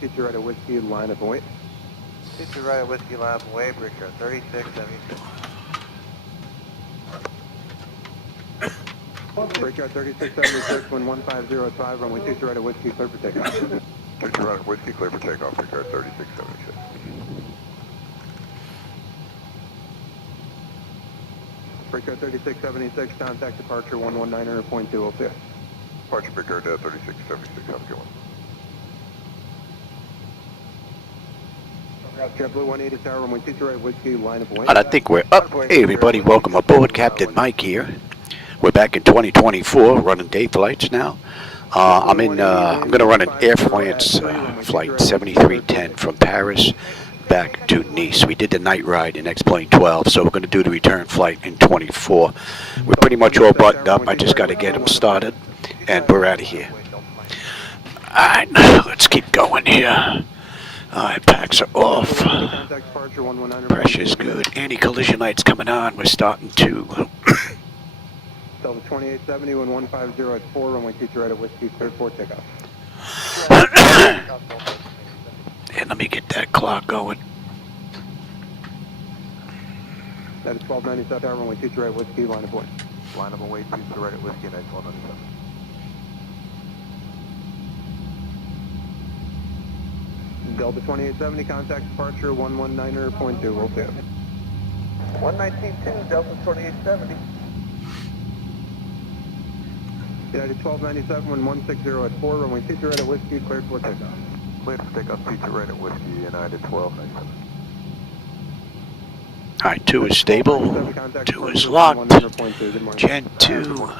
22 right at Whiskey, line up and wait. 22 right at Whiskey, line up and wait, Breaker 3676. Brickyard 3676, wind 150 runway 23 right at Whiskey, clear for takeoff. 22 right at Whiskey, clear for takeoff, Brickyard 3676. Brickyard 3676, contact departure 119.2, okay. Departure Brickyard 3676, have a good one. JetBlue 180 tower, runway 23 right at Whiskey, line up and wait. And I think we're up. Hey everybody, welcome aboard. Captain Mike here. We're back in 2024, running day flights now. I'm going to run an Air France flight 7310 from Paris back to Nice. We did the night ride in X-Plane 12, so we're going to do the return flight in 24. We're pretty much all buttoned up. I just got to get them started, and we're out of here. Alright, let's keep going here. Alright, packs are off. Pressure's good. Anti-collision lights coming on. We're starting to... Delta 2870, wind 150 at 4, runway 23 right at Whiskey, clear for takeoff. And let me get that clock going. That is 1297 tower, runway 23 right at Whiskey, line up and wait. Line up and wait, 22 right at Whiskey, nice 1297. Delta 2870, contact departure 119.2, okay. 119.2, Delta 2870. United 1297, wind 160 at 4, runway 23 right at Whiskey, cleared for takeoff. Cleared for takeoff, 22 right at Whiskey, United 1297. Alright, 2 is stable, 2 is locked, Gen 2,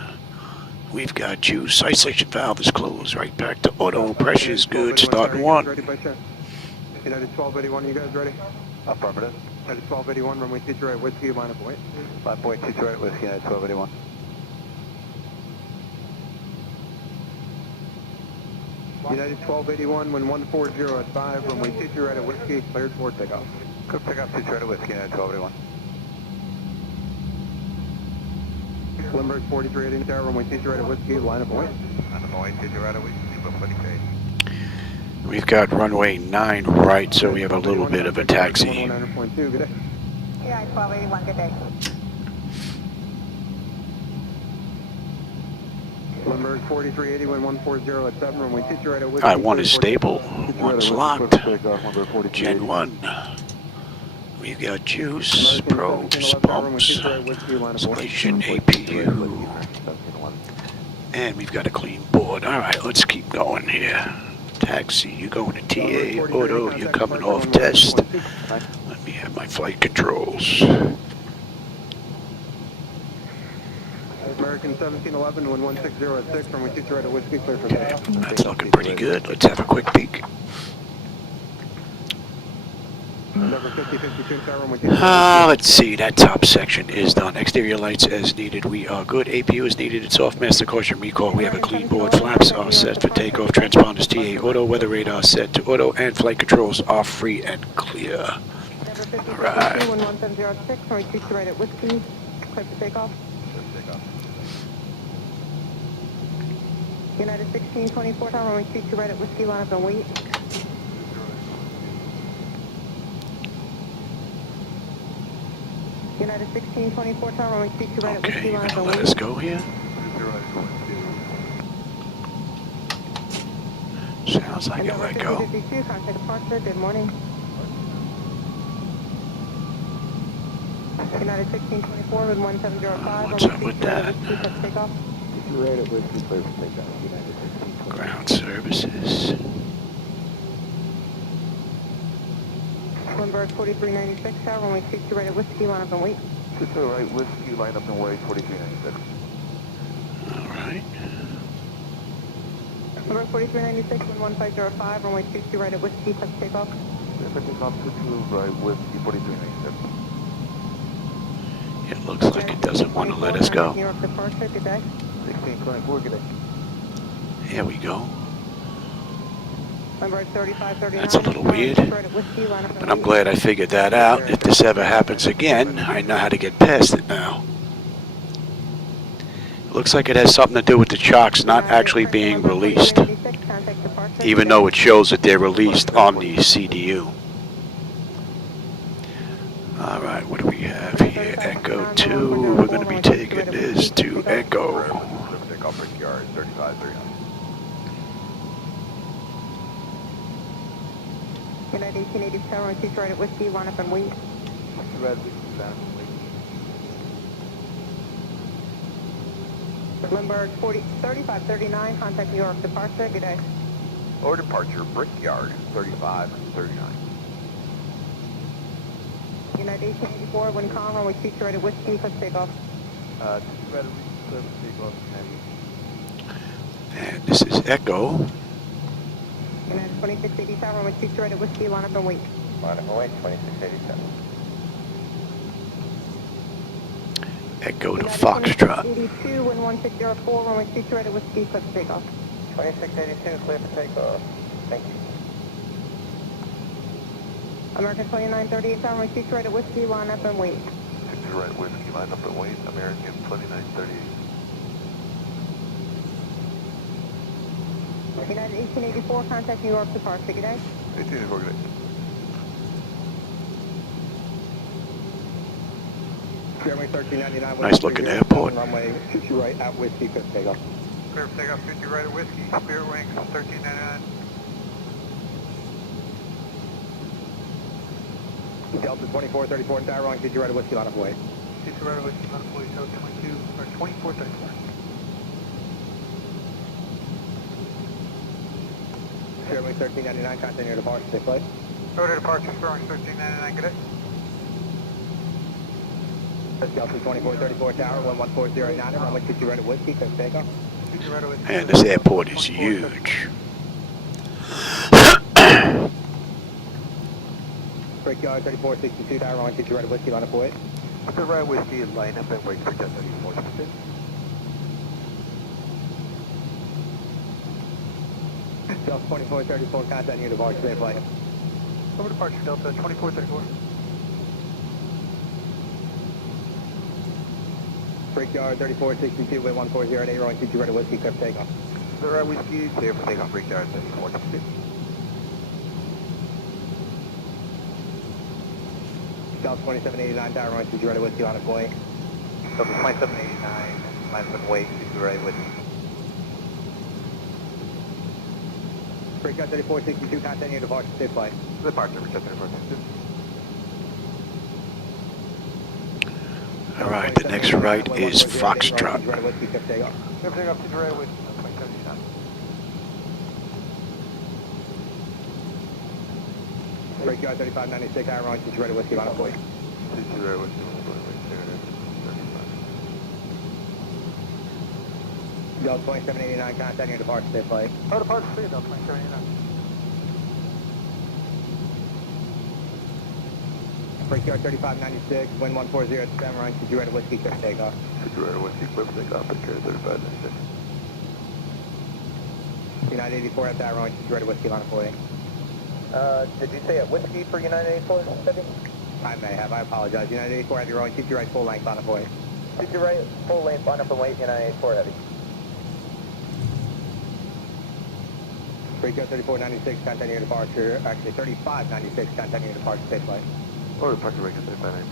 we've got juice, isolation valve is closed, right back to auto, pressure is good, starting 1. United 1281, you guys ready? Affirmative. United 1281, runway 23 right at Whiskey, line up and wait. Line point 22 right at Whiskey, United 1281. United 1281, wind 140 at 5, runway 23 right at Whiskey, cleared for takeoff. Clear takeoff, 22 right at Whiskey, United 1281. Limburg 4380 tower, runway 23 right at Whiskey, line up and wait. Line up and wait, 22 right at Whiskey, but plenty paid. We've got runway 9 right, so we have a little bit of a taxi. 119.2, good day. Yeah, 1281, good day. Limburg 4380, wind 140 at 7, runway 23 right at Whiskey. Alright, 1 is stable, 1's locked, Gen 1. We've got juice, probes, pumps, station APU, and we've got a clean board. Alright, let's keep going here. Taxi, you going to TA, auto, you're coming off test. Let me have my flight controls. American 1711, wind 160 at 6, runway 23 right at Whiskey, clear for takeoff. That's looking pretty good. Let's have a quick peek. Number 5052 tower, runway 23. Let's see, that top section is done. Exterior lights as needed. We are good. APU is needed. It's off. Master caution recall. We have a clean board. Flaps are set for takeoff. Transponders TA auto. Weather radar set to auto. And flight controls are free and clear. All right. 11006, runway 23 right at Whiskey, clear for takeoff. United 1624 tower, runway 22 right at Whiskey, line up and wait. United 1624 tower, runway 22 right at Okay, Whiskey, you're line up gonna and let wait. us go here? Sounds like it let go. 5052, contact departure, good morning. United 1624 with 1705. What's up with that? Takeoff. Right at Whiskey, clear for takeoff. Ground services. Limburg 4396 tower, runway 22 right at Whiskey, line up and wait. 22 right, Whiskey, line up and wait, 4396. Alright. Limburg 4396 with 1505, runway 22 right at Whiskey, clear for takeoff. Clear for takeoff, 22 right, Whiskey, 4396. It looks like it doesn't want to let us go. New York departure, good day. 1624, good day. Here we go. Limburg 3539. That's a little weird, right at Whiskey, line up and but I'm wait. glad I figured that out. If this ever happens again, I know how to get past it now. It looks like it has something to do with the chocks not actually being released. Contact contact departure. even though it shows that they're released on the CDU. All right, what do we have here? Echo 2, we're going to be taking this to Echo. Clear for takeoff, Brickyard 3539. United 1887, runway 22 right at Whiskey, line up and wait. Red whiskey, line up and wait. Lindbergh 3539, contact New York departure. Good day. Or departure, Brickyard 3539. United 1884, wind calm, runway 22 right at Whiskey, let's take off. Red whiskey, clear for takeoff, United. And this is Echo. United 2687, runway 22 right at Whiskey, line up and wait. Line up and wait, 2687. Echo to United Foxtrot. 2682, wind 1604, runway 22 right at Whiskey, let's take off. 2682, clear for takeoff. Thank you. American 2938, runway 22 right at Whiskey, line up and wait. 60 right whiskey, line up and wait. American 2938. United 1884, contact New York departure. Good day. 1884, good day. Airway 1399. Nice looking airport. Runway 22 right at Whiskey, clear for takeoff. Clear for takeoff, 50 right at whiskey, Spirit Wings 1399. Delta 2434, tower runway 22 right at Whiskey, line up and wait. 52 right at whiskey, line up and wait, 22, or 2434. Airway 1399, contact your departure, stay flight. Order departure, Spirit Wings 1399, good day. Delta 2434, tower 11409, runway 22 right at Whiskey, clear for takeoff. 52 right at whiskey. And this airport is huge. Brickyard 3462, tower runway 22 right at Whiskey, line up and wait. The right whiskey and line up and wait for Jet 34. Delta 2434, contact your departure, stay flight. Over departure, Delta 2434. Brickyard 3462, wind 1408, runway 22 right at Whiskey, clear for takeoff. The right whiskey, clear for takeoff, Brickyard 3462. Delta 2789, tower runway 22 right at Whiskey, line up and wait. Delta 2789, line up and wait, 52 right at whiskey. Brickyard 3462, contact your departure, stay flight. Departure for Jet 3462. All right, the next right is Foxtrot. Right at Whiskey, clear for takeoff. Clear for takeoff, 52 right at whiskey, 2079. Brickyard 3596, tower runway 22 right at Whiskey, line up and wait. 52 right whiskey, there it is. 35. Delta 2789, contact your departure, stay flight. Over departure, for you, Delta 2789. Brickyard 3596, wind 140 at Samurai, 22 right at Whiskey, clear for takeoff. 52 right whiskey, clear for takeoff, Brickyard 3596. United 84 at that runway 22 right at Whiskey, line up and wait. Did you say at whiskey for United 84, Heavy? I may have, I apologize. United 84 at your runway 22 right full length, line up and wait. 52 right, full length, line up and wait, United 84 Heavy. Brickyard 3496, contact your departure, actually 3596, contact your departure, stay flight. Or departure, Brickyard 3596.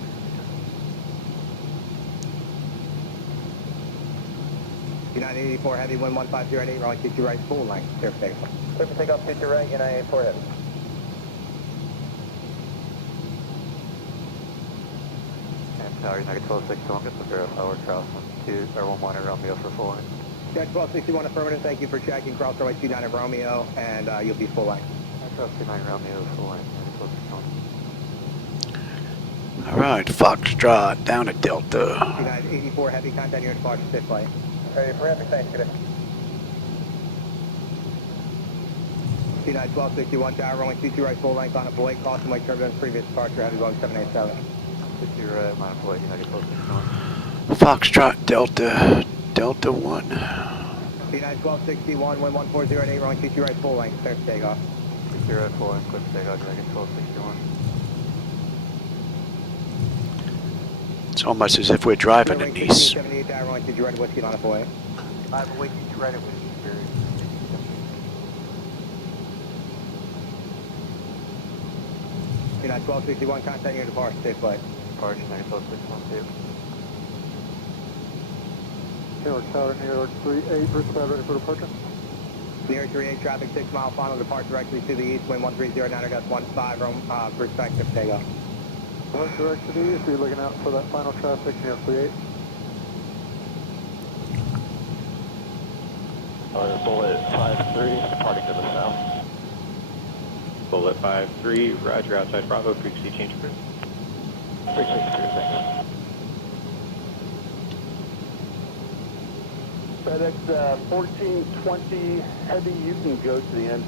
United 84 heavy, wind 1508, runway 22 right full length, clear for takeoff. Clear for takeoff, 52 right, United 84 Heavy. And tower, United 1261, get the 0 hour, Charles 12, or 11 Romeo for full length. United 1261 affirmative, thank you for checking, cross runway 29 at Romeo, and you'll be full length. Charles 29 Romeo, full length, United 1261. All right, Foxtrot down at Delta. United 84 heavy, contact your departure, stay flight. Ready for Heavy, thanks, good day. United 1261, tower runway 22 right full length, on a Blake, crossing way turbulence, previous departure, heavy Boeing 787. 52 right, line up and wait, United 1261. Foxtrot Delta, Delta 1. United 1261, wind 1408, runway 22 right full length, clear for takeoff. 52 right, full length, clear for takeoff, United 1261. It's almost as if we're driving in Nice. 78, tower runway 22 right at Whiskey, line up and wait. I'm waiting to right at whiskey, Spirit. United 1261, contact your departure, safe flight. Departure, United 12612. New York Tower, New York 38, dispatch ready for departure. New York 38, traffic 6 mile final, depart directly to the east, wind 1309.15, room, perspective, takeoff. One direct to the east, be looking out for that final traffic, New York 38. Bullet 5-3, departing to the south. Bullet 5-3, roger, outside Bravo, frequency change approved. Frequency clear, thanks. FedEx 1420 heavy, you can go to the end.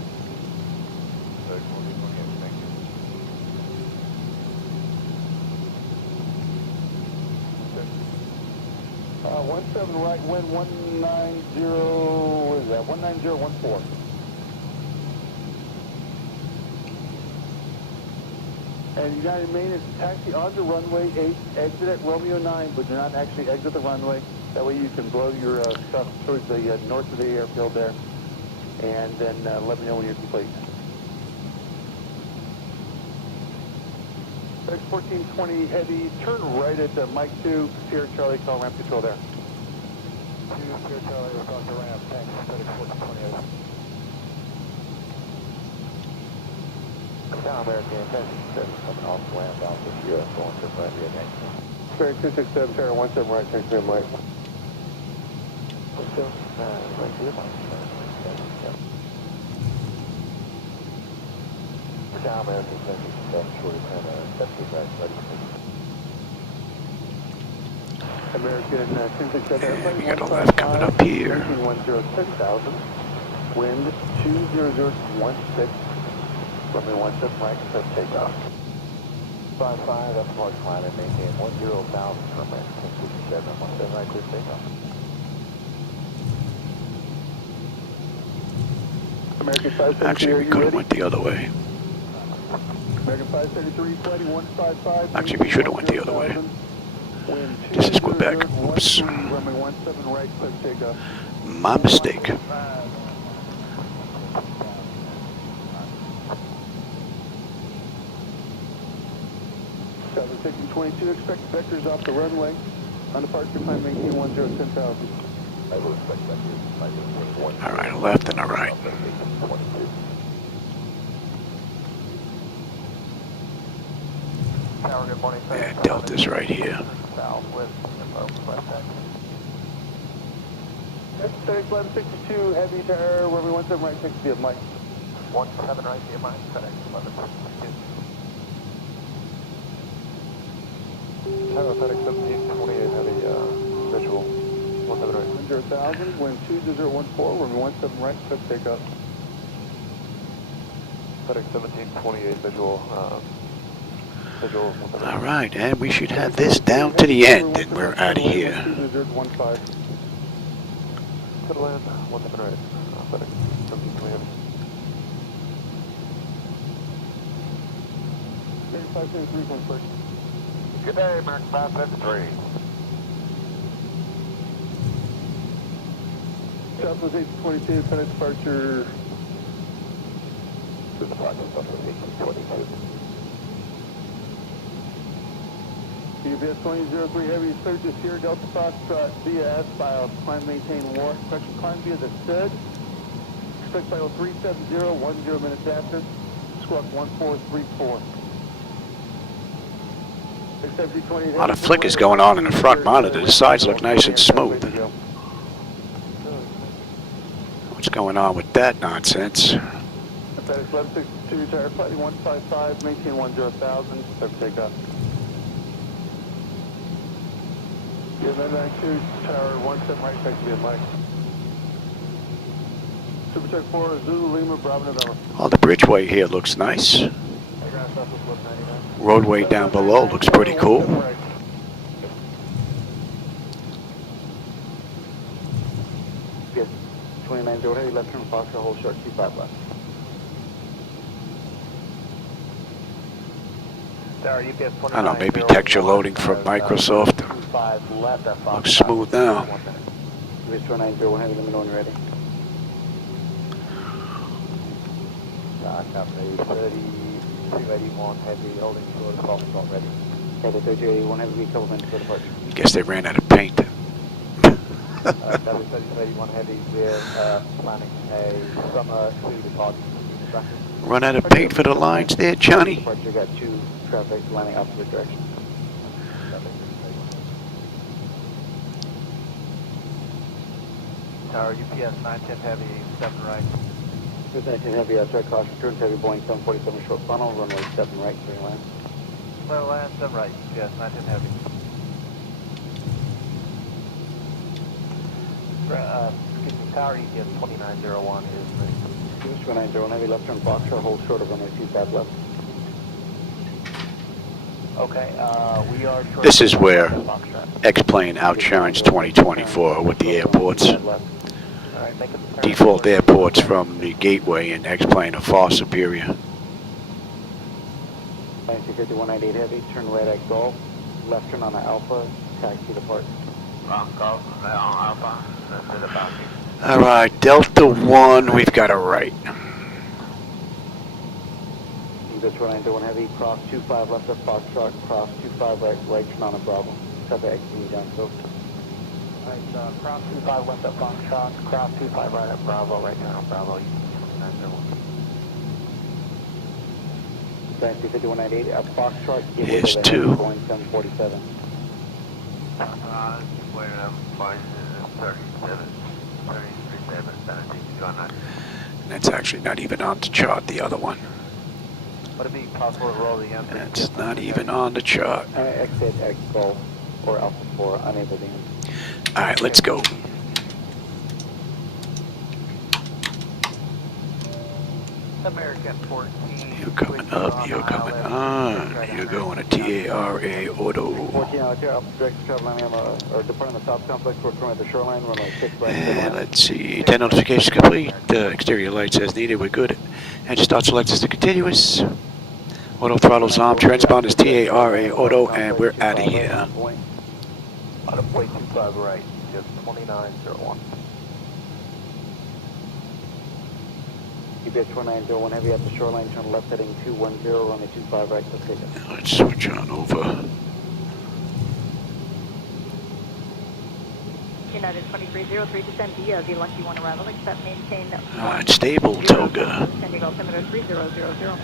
One 17 right, wind 190, what is that, 19014. And United Main is taxi onto runway 8, exit at Romeo 9, but do not actually exit the runway. That way you can blow your stuff towards the north of the airfield there, and then let me know when you're complete. FedEx 1420 heavy, turn right at Mike 2, Sierra Charlie, call ramp control there. 2 Sierra Charlie, we're going to ramp, thanks, FedEx 1420. Down American, attention, coming off the land out this year, going to right here next. Spirit 267, Terra 17 right, takes me Mike. Still, right here, Mike. Down American, attention, short of 10, right, ready for American 267, We got a left coming up here. 1910, wind 20016. Runway 17 right, set takeoff. 55, that's large climb and maintain 10,000 per minute, 1067, 17 right, clear takeoff. American 573, Actually, we could have went the other way. American 573, flight 155. Actually, we should have went the other way. This is Quebec. Oops. Runway 17 right, clear takeoff. My mistake. 1622, expect vectors off the runway. On departure, climb maintain 10,000. I will expect that. All right, a left and a right. Tower, good morning. And Delta's right here. Southwest, FedEx 1162, heavy to air, runway 17 right, 60 of Mike. 17 right, here, Mike, FedEx 1162. Tower, FedEx 1728, heavy, visual, 17 right. 10,000, wind 20014, runway 17 right, set takeoff. FedEx 1728, visual, visual, 17 right. All right, and we should have this down to the end, and we're out of here. 2015. To the land, 17 right, FedEx 1728. 573, one first. Good day, American 573. Southwest 822, FedEx departure. To the project, Southwest 1822. UPS 2003 heavy, cleared to Sierra Delta Foxtrot via S-File, climb maintain warp, correction climb via the SID. Expect final 370, 10 minutes after, squawk 1434. A lot of flickers going on in the front monitor. The sides look nice and smooth. What's going on with that nonsense? FedEx 1162, tower flight 155, maintain 10,000, start takeoff. Yeah, 992, tower 17 right, back to be at Mike. Supercheck 4, Zulu Lima, Bravo November. Oh, the bridgeway here looks nice. Roadway down below looks pretty cool. Yes, 29 heavy, left turn Fox, hold short, Q5 left. I don't know, maybe texture loading from Microsoft. Looks smooth now. US 2901 heavy, let me know when you're ready. 3281 Heavy, holding short of Fox, not ready. Delta 3281 Heavy, couple minutes for departure. Guess they ran out of paint. Delta 3281 Heavy, we're planning a summer 2 departure. Run out of paint for the lines there, Johnny. Departure, got 2 traffic lining opposite direction. Tower UPS 910 Heavy, 7 right. UPS 910 Heavy, outside caution, turns Heavy Boeing 747 short funnel, runway 7 right, clear land. Clear land, 7 right, UPS 910 Heavy. Excuse me, Tower UPS 2901 is ready. UPS 2901 Heavy, left turn Foxtrot, hold short of runway 25 left. Okay, we are short. This is where Foxtrot. X-Plane outshines 2024 with the airports. All right, make it the turn. Default airports from the gateway and X-Plane are far superior. 5198 Heavy, turn right at Golf, left turn on the Alpha, taxi depart. Golf, Alpha, that's it about you. Alright, Delta 1, we've got a right. UPS 191 Heavy, cross 25 left at Foxtrot, cross 25 right, right turn on a Bravo. Traffic exiting down so. Alright, cross 25 left at Foxtrot, cross 25 right at Bravo, right turn on Bravo, 901. Fancy 5198 at Foxtrot, give way Here's to the two. Heavy Boeing 747. Where flight 37, 17, That's actually not even on the chart, the other one. would it be possible to roll the M? That's not even on the chart. Exit X Golf or Alpha 4, unable to end. Alright, let's go. American 14. You're coming up, you're coming on. You're going to TARA Auto. 14 out here, Alpha direct traveling or departing the South Complex, working at the shoreline, runway 6 right. And let's see, 10 notifications complete. Exterior lights as needed, we're good. Engine start select is the continuous. Auto throttle's on, transponders TARA Auto, and we're out of here. Out of plate 25 right, just 2901. UPS 4901 Heavy at the shoreline, turn left heading 210, runway 25 right, let's take it. Now let's switch on over. United 2303 descend via the Lucky 1 arrival, except maintain... Alright, stable, Toga. Sending altimeter 3000.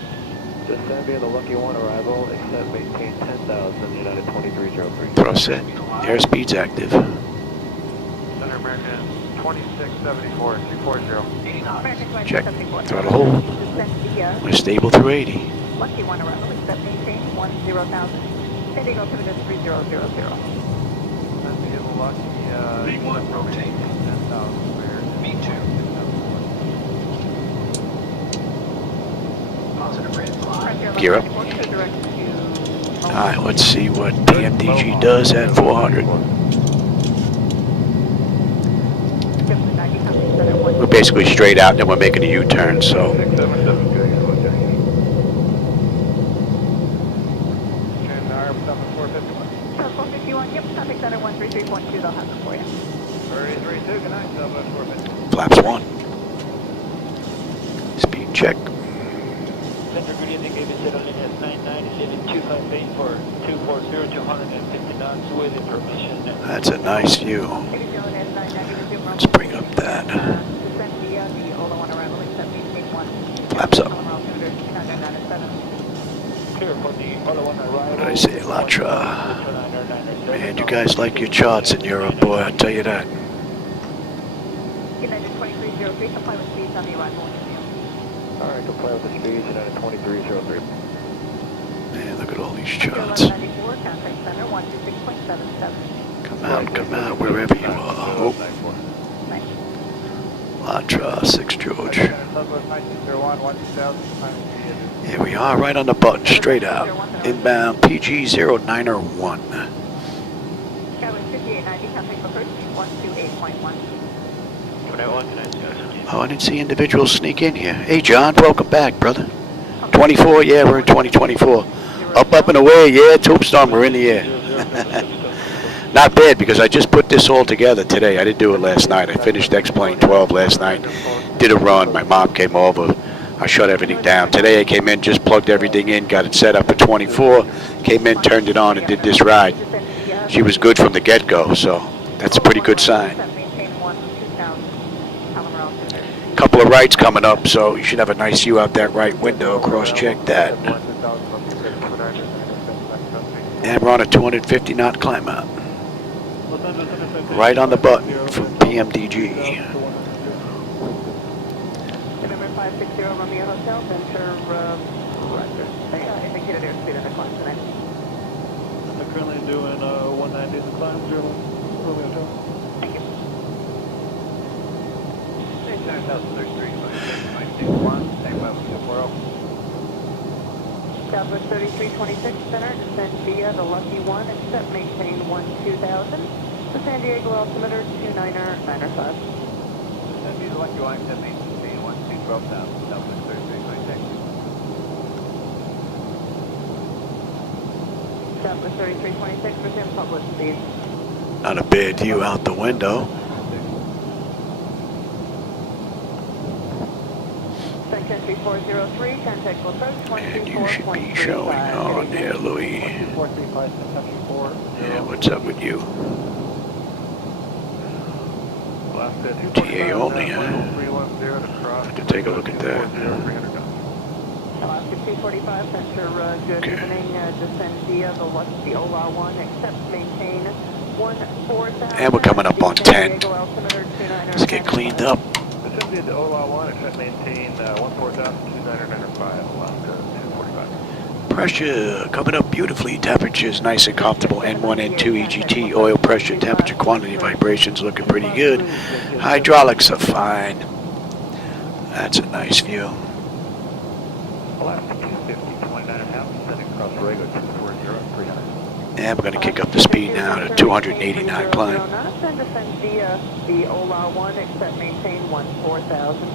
Descend via the Lucky 1 arrival, except maintain 10,000, United 2303. Throw set. Airspeed's active. Center American 2674, 240. American Check. 2074. Throttle hold. Descend via We're stable through 80. Lucky 1 arrival, except maintain 10,000. Sending altimeter 3000. Descend via the Lucky V1 rotate. 10,000 clear. V2. Positive red flag. Gear up. Alright, let's see what PMDG does at 400. We're basically straight out and then we're making a U-turn, so. 677, good, and arm number 451. 451, yep, traffic center 133.2, they'll have it for you. 3032, good night, Southwest 450. Flaps 1. Speed check. Center, good evening, ABC LS 9911 for 240, 250 knots with information. That's a nice view. Let's bring up that. Flaps up. What did I say, Latra? Man, you guys like your charts in Europe, boy, I'll tell you that. United 2303, comply with speeds on the arrival. Alright, comply with the speeds, United 2303. Man, look at all these charts. 1194, contact center 126.77. Come out, wherever you are. Oh, Latra, 6 George. Southwest 1901, 1000, Here we are, right on the button, straight out. Inbound PG 0901. Skyway 5890, contact approach 128.1. Oh, I didn't see individuals sneak in here. Hey, John, welcome back, brother. 24, yeah, we're in 2024. Up and away, yeah, Tombstone, we're in the air. Not bad, because I just put this all together today. I didn't do it last night. I finished X-Plane 12 last night. Did a run. My mom came over. I shut everything down. Today I came in, just plugged everything in, got it set up for 24, came in, turned it on, and did this ride. She was good from the get-go, so that's a pretty good sign. Couple of rights coming up, so you should have a nice view out that right window. Cross-check that. And we're on a 250 knot climb out. Right on the button from PMDG. November 560 Romeo Hotel, center, indicated airspeed in the climb tonight. I'm currently doing 190 in the climb, 0 Romeo Hotel. Thank you. 9,033, same level, we're Southwest 3326 center, descend via the Lucky 1, except maintain 12,000. The San Diego altimeter 29995. Send me the Lucky Line, send me 12,000, Southwest 3326. Southwest 3326, resume public speed. Not a bad view out the window. Country 403, contact will approach 124.35. And you should be showing on there, Louis. 435, country 4. Yeah, what's up with you? TA only, huh? Have to take a look at that. Alaska 245, center, good evening, descend via the Lucky Ola 1, except maintain 14,000. And we're coming up on 10. Let's get cleaned up. Send me the Ola 1, except maintain 14,295, Alaska 245. Pressure coming up beautifully. Temperatures nice and comfortable. N1, N2, EGT, oil pressure, temperature, quantity, vibrations looking pretty good. Hydraulics are fine. That's a nice view. Alaska 250, 29.5, sending across regular 240, 300. And we're going to kick up the speed now to 289 climb. Send descend via the Ola 1, except maintain 14,000.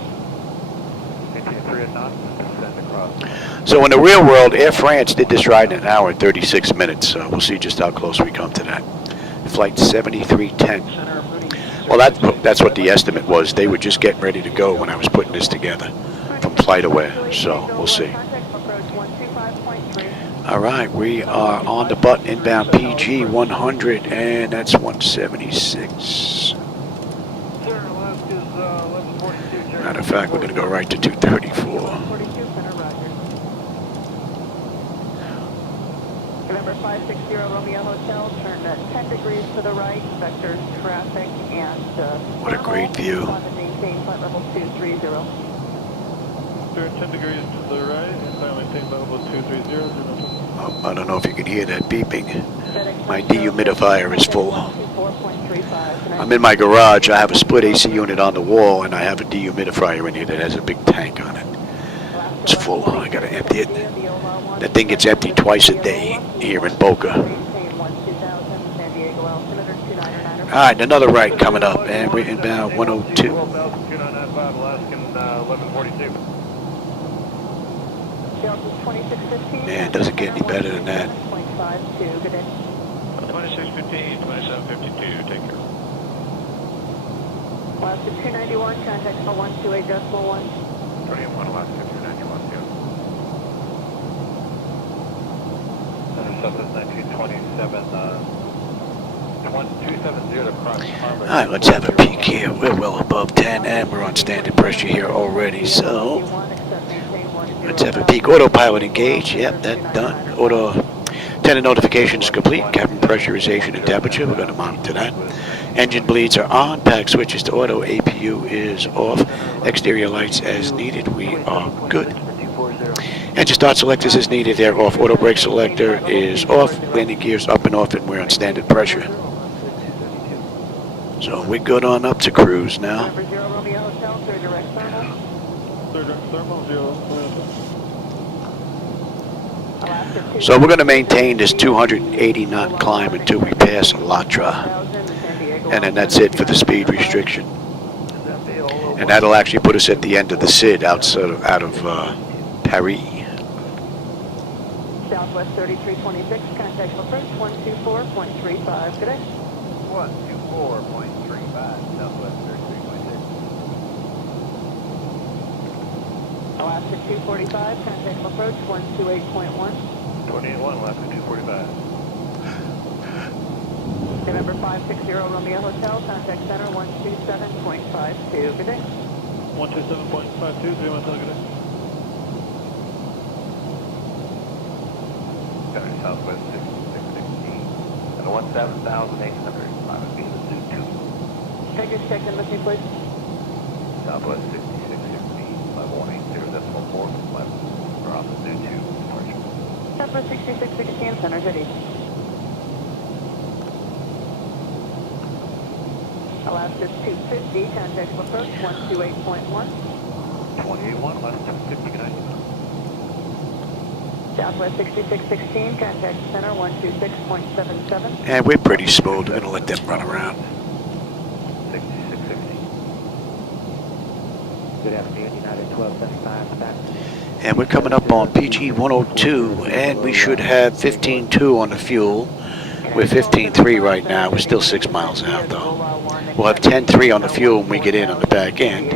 Maintain 3 at knots, send across. So in the real world, Air France did this ride in an hour and 36 minutes. So we'll see just how close we come to that. Flight 7310. Well, that's what the estimate was. They were just getting ready to go when I was putting this together from FlightAware. So we'll see. All right, we are on the button inbound PG 100, and that's 176. Matter of fact, we're going to go right to 234. November 560 Romeo Hotel, turn 10 degrees to the right, vectors, traffic, and what a great view. Maintain flight level 230. Turn 10 degrees to the right, and climb maintain level 230. Oh, I don't know if you can hear that beeping. My dehumidifier is full. I'm in my garage. I have a split AC unit on the wall, and I have a dehumidifier in here that has a big tank on it. It's full. I got to empty it. That thing gets emptied twice a day here in Boca. All right, another right coming up, and we're inbound 102. 12,295, Alaskan 1142. Yeah, it doesn't get any better than that. 2615, 2752, take care. Alaska 291, contact for 128.1. 21, Alaska 291, yeah. Southwest 1927, 1270 to cross Harvard. All right, let's have a peek here. We're well above 10, and we're on standard pressure here already, so let's have a peek. Autopilot engaged. Yep, that's done. Auto antenna notifications complete. Cabin pressurization and temperature. We're going to monitor that. Engine bleeds are on. Pack switches to auto. APU is off. Exterior lights as needed. We are good. Engine start selectors as needed. They're off. Auto brake selector is off. Landing gears up and off, and we're on standard pressure. So we're good on up to cruise now. So we're going to maintain this 280 knot climb until we pass Latra, and then that's it for the speed restriction. And that'll actually put us at the end of the SID out of Paris. Southwest 3326, contact approach 124.35. Good day. 124.35, Southwest 3326. Alaska 245, contact approach 128.1. 28-1, Alaska 245. November 560 Romeo Hotel, contact center 127.52. Good day. 127.52, 3 Hotel, good day. Sorry, Southwest 6616. And 17,800. I would be the Zoo 2. Take a check in with me, please. Southwest 6616, level 180.4, left. We're on the Zoo 2 departure. Southwest 6616, center, good evening. Alaska 250, contact approach 128.1. 28-1, Alaska 250, good night. Southwest 6616, contact center 126.77. And we're pretty smooth. We're going to let them run around. 6616. Good afternoon, United 1275, back. And we're coming up on PG 102, and we should have 15.2 on the fuel. We're 15.3 right now. We're still 6 miles out, though. We'll have 10.3 on the fuel when we get in on the back end.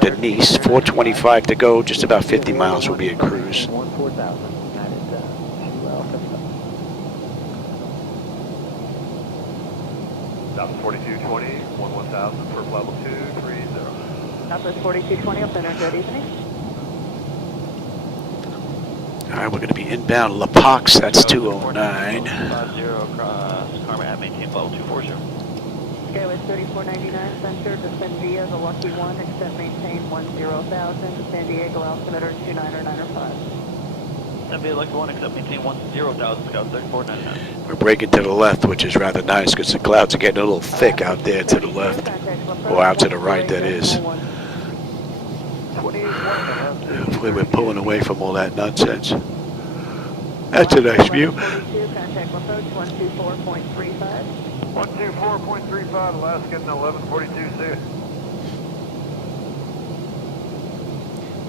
Denise, 425 to go. Just about 50 miles will be a cruise. 14,000, United 2 South 4220, 11,000 for level 230. Southwest 4220, up center, good evening. All right, we're going to be inbound La Pax. That's 209. 50 across Karma at maintain level 240. Skyway 3499, center, descend via the Lucky 1, except maintain 10,000, San Diego altimeter 29905. That'd be like the one except maintain 10,000, Scout 3499. We're breaking to the left, which is rather nice because the clouds are getting a little thick out there to the left. Or out to the right, that is. Hopefully we're pulling away from all that nonsense. That's a nice view. Contact approach 124.35. 124.35, Alaska 1142, see.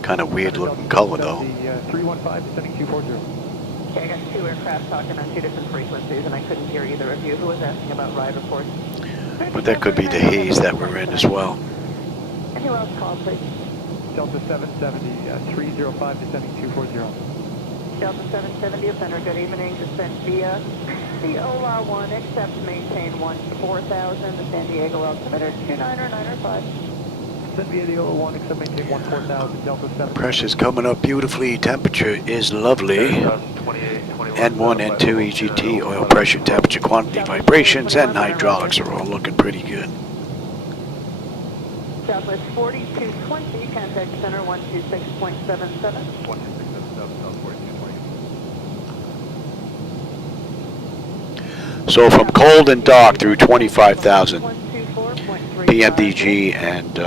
Kind of weird looking color though. 315 descending 240. Okay, I got two aircraft talking on two different frequencies, and I couldn't hear either of you. Who was asking about ride reports? But that could be the haze that we're in as well. And who else called, please? Delta 770, 305 descending 240. Delta 770, center, good evening. Descend via the OLA 1, except maintain 4,000, the San Diego altimeter 29905. Descend via the 01, except maintain 14,000, Delta 7. Pressure's coming up beautifully. Temperature is lovely. N1, N2, EGT, oil pressure, temperature, quantity, vibrations, and hydraulics are all looking pretty good. Southwest 4220, contact center 126.77. So from cold and dark through 25,000, PMDG and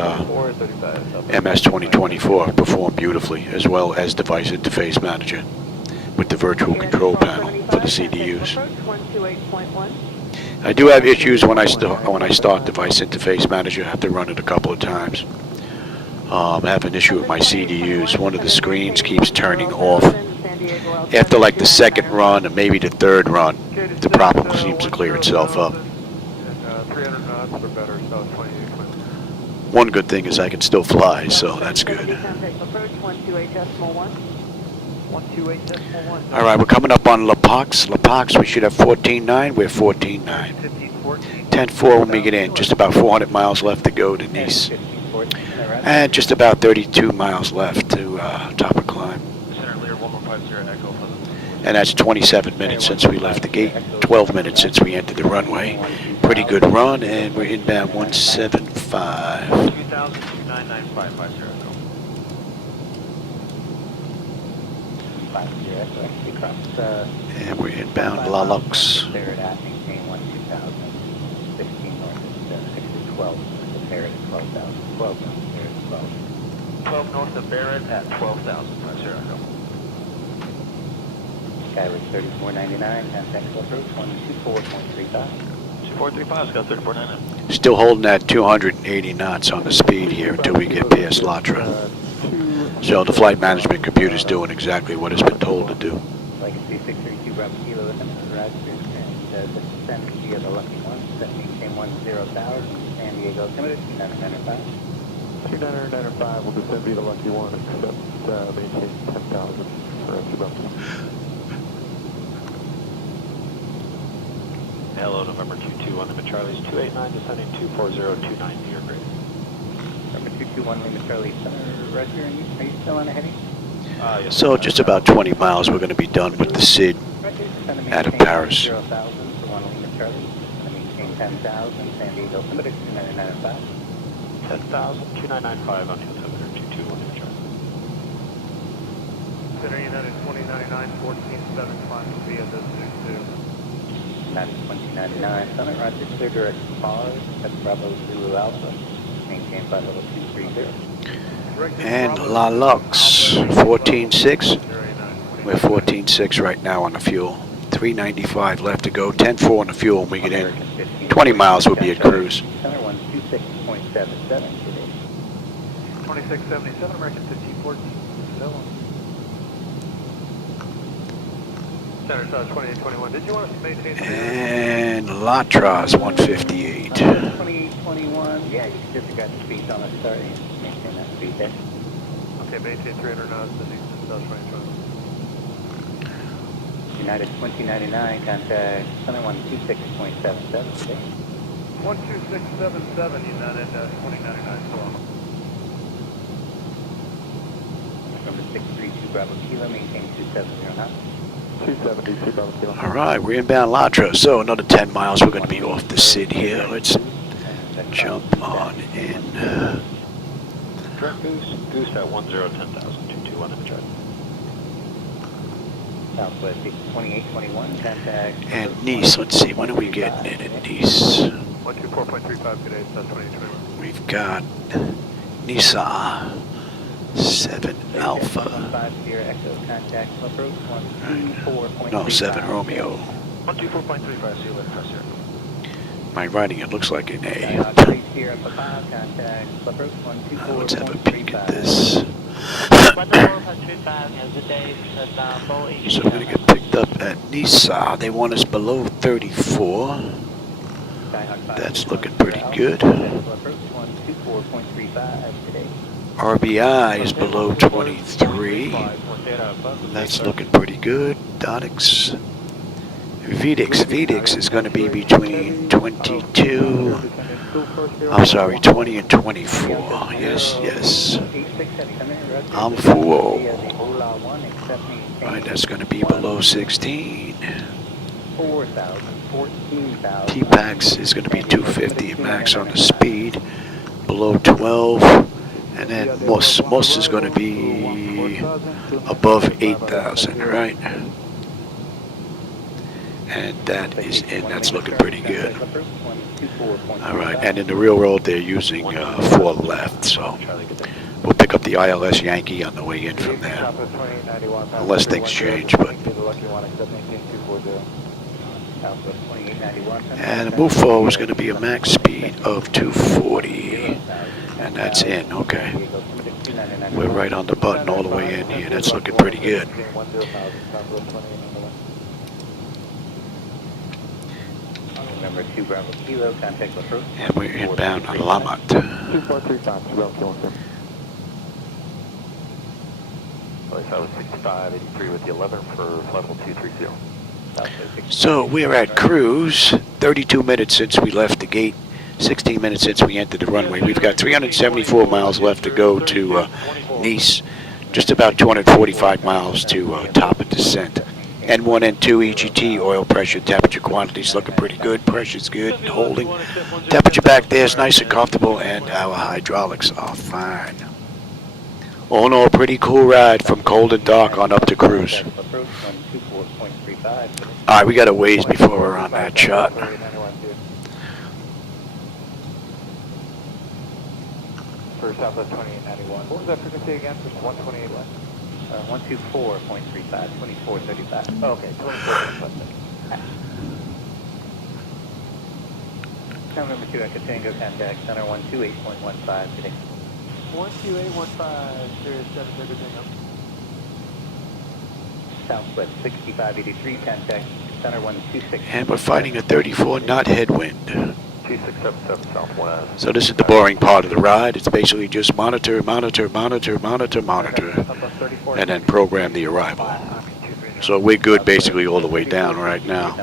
MS 2024 perform beautifully, as well as Device Interface Manager with the virtual control panel for the CDUs. I do have issues when I start Device Interface Manager. I have to run it a couple of times. I have an issue with my CDUs. One of the screens keeps turning off. After like the second run and maybe the third run, the problem seems to clear itself up. 300 knots or better, so 28. One good thing is I can still fly, so that's good. All right, we're coming up on La Pax. La Pax, we should have 14.9. We're 14.9. 10.4 when we get in. Just about 400 miles left to go to Nice. And just about 32 miles left to top of climb. And that's 27 minutes since we left the gate, 12 minutes since we entered the runway. Pretty good run, and we're inbound 175. 2,000-299-550. And we're inbound La Lux. 12 north of Barrett at 12,000. Skyway 3499, contact approach 124.35. 2435, Scout 3499. Still holding that 280 knots on the speed here until we get past Latra. So the flight management computer is doing exactly what it's been told to do. Legacy 632 Bravo Kilo, Roger, and descend via the Lucky 1, maintain 10,000, San Diego altimeter 29905. 2995 will descend via the Lucky 1, except maintain 10,000 for entry bumps. Hello, November 22 on Lima Charlie's 289, descending 24029 to your grade. Number 221 Lima Charlie Center, Roger, are you still on a heading? Yes. So just about 20 miles, we're going to be done with the SID out of Paris. 0,000 for 1 Lima Charlie, maintain 10,000, San Diego altimeter 2995. 10,000, 2995 on the altimeter, 221 Lima Charlie. Center United 2099, 1475 via the 2. United 2099, Summit, Roger, clear direct pause at Bravo Zulu Alpha, maintain flight level 230. And La Lux, 14.6. We're 14.6 right now on the fuel. 395 left to go. 10.4 on the fuel when we get in. 20 miles we'll be at cruise. Center 126.77 today. 2677, American 1514. Center South 2821. Did you want us to maintain? And Latras, 158. 2821. Yeah, you can disregard the speeds on the start. Maintain that speed there. Okay, maintain 300 knots in the South 2021. United 2099, contact Center 126.77 today. 12677, United 2099. Number 632 Bravo Kilo, maintain 270 knots. 270, Bravo Kilo. All right, we're inbound Latra. So another 10 miles. We're going to be off the SID here. Let's jump on in. Direct Goose at 1010,000, 221 Lima Charlie. Southwest 2821, contact. And Nice, let's see, when are we getting in at Nice? 124.35 today, South 2021. We've got Nisa, 7 Alpha, 50 Echo, contact approach 124.35. no, 7 Romeo. 124.35, see you later, press here. My writing, it looks like an A. Let's have a peek at this. So we're going to get picked up at Nisa. They want us below 34. That's looking pretty good. RBI is below 23. That's looking pretty good. Donix. VDIX is going to be between 22, I'm sorry, 20 and 24. Yes. I'm full. Right, that's going to be below 16. T-Pax is going to be 250 max on the speed, below 12. And then most is going to be above 8,000, right? And that is in. That's looking pretty good. All right, and in the real world, they're using 4 left, so we'll pick up the ILS Yankee on the way in from there, unless things change. But and the move forward is going to be a max speed of 240, and that's in. Okay, we're right on the button all the way in here. That's looking pretty good. Number 2 Bravo Kilo, contact approach. And we're inbound on Lamat. 2435, Bravo Kilo. I was 6583 with the 11 for level 230. So we're at cruise. 32 minutes since we left the gate. 16 minutes since we entered the runway. We've got 374 miles left to go to Nice. Just about 245 miles to top of descent. N1, N2, EGT, oil pressure, temperature, quantities looking pretty good. Pressure's good, holding. Temperature back there is nice and comfortable, and our hydraulics are fine. All in all, pretty cool ride from cold and dark on up to cruise. All right, we got a ways before we're on that shot. For Southwest 2891. What was that frequency again? Just 128 left? 124.35, 2435. Oh, okay, 24. Town number 2 Echo Tango, contact center 128.15 today. 12815, Sirius 7, everything up. Southwest 6583, contact center 126. And we're fighting a 34 knot headwind. 2677 Southwest. So this is the boring part of the ride. It's basically just monitor, monitor, monitor, monitor, monitor, and then program the arrival. So we're good basically all the way down right now.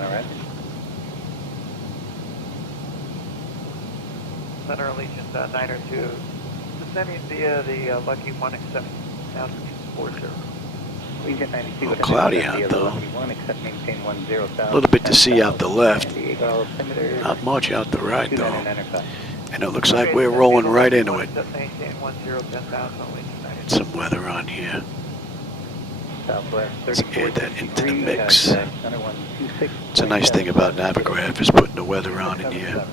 Center Allegiant 902, descending via the Lucky 1 accept altitude 40. A little cloudy out though. A little bit to see out the left. Not much out the right though. And it looks like we're rolling right into it. Some weather on here. Let's add that into the mix. It's a nice thing about Navigraph is putting the weather on in here.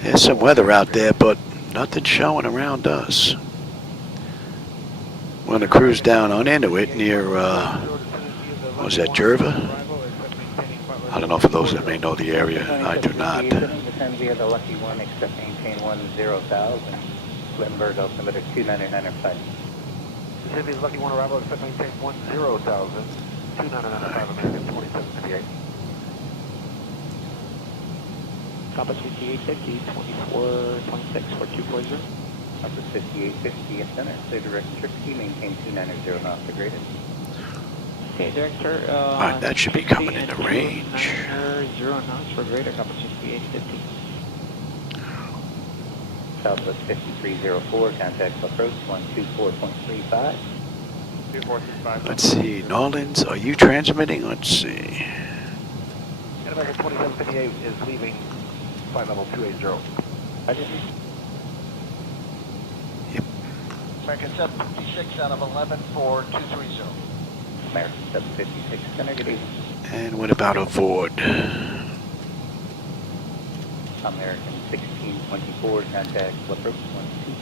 There's some weather out there, but nothing showing around us. We're going to cruise down on into it near, what was that, Jerva? I don't know for those that may know the area. I do not. Via the Lucky 1, except maintain 10,000. Lindbergh, altimeter 2995. Pacific Lucky 1 arrival, expect maintain 10,000. 2995 American 2758. Compass 5850, 2426 for 240. Compass 5850 at center, clear direct Trixie, maintain 290 knots for graded. Okay, Director. Alright, that should be coming into range. 0 knots for greater, Compass 5850. Southwest 5304, contact approach 124.35. Let's see, Nolans, are you transmitting? Let's see. American 2758 is leaving flight level 280. Yep. American 756 out of 11 for 230. American 756, center, good evening. And what about Avoid? American 1624, contact approach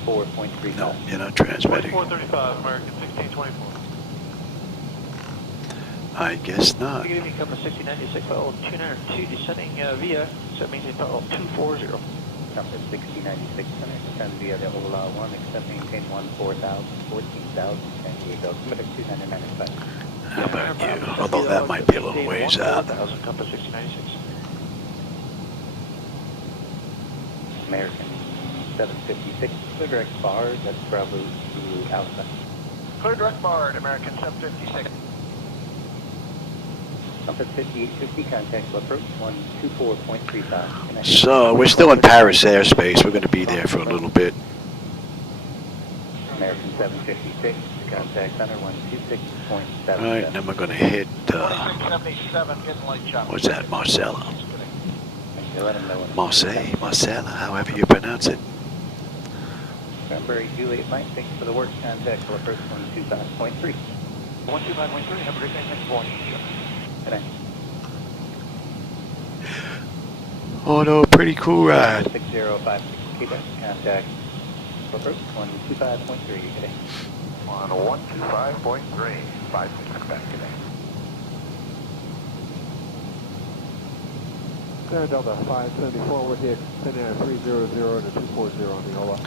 124.35. No, you're not transmitting. 435, American 1624. I guess not. Good evening, Compass 6096, flight level 292, descending via, so it means it's flight level 240. Compass 6096, center, descend via the Ola 1, except maintain 14,000, 14,000, San Diego, altimeter 299.5. How about you? Although that might be a little ways out. Compass 6096. American 756, clear direct bars, that's Bravo Zulu Alpha. Clear direct barred, American 756. Compass 5850, contact approach 124.35. So, we're still in Paris airspace. We're going to be there for a little bit. American 756, contact center 126.7. Alright, then we're going to hit, 7677, getting light chop. what's that, Marcella? Let them know when Marcella, however you pronounce it. November Juliet Mike, thanks for the work. Contact approach 125.3. 125.3, have a great day, next morning. Good night. Oh no, pretty cool ride. 6056, Quebec, contact approach 125.3. Good day. On 125.3, 56 back today. Center Delta 574 with you, Center 300 to 240 on the Ola.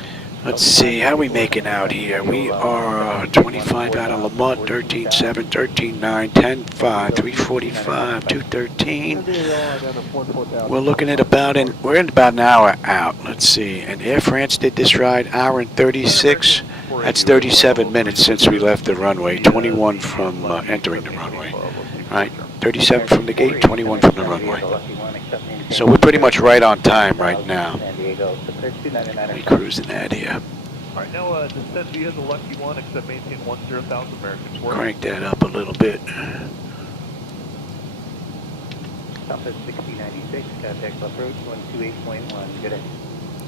Let's see, how are we making out here? We are 25 out of Lamont, 13.7, 13.9, 10.5, 345, 213. We're looking at we're in about an hour out. Let's see, and Air France did this ride, hour and 36. That's 37 minutes since we left the runway, 21 from entering the runway, right? 37 from the gate, 21 from the runway. So we're pretty much right on time right now. We're cruising out here. Alright, now descend via the Lucky 1, except maintain 10,000 American. Crank that up a little bit. Compass 6096, contact approach 128.1. Good day.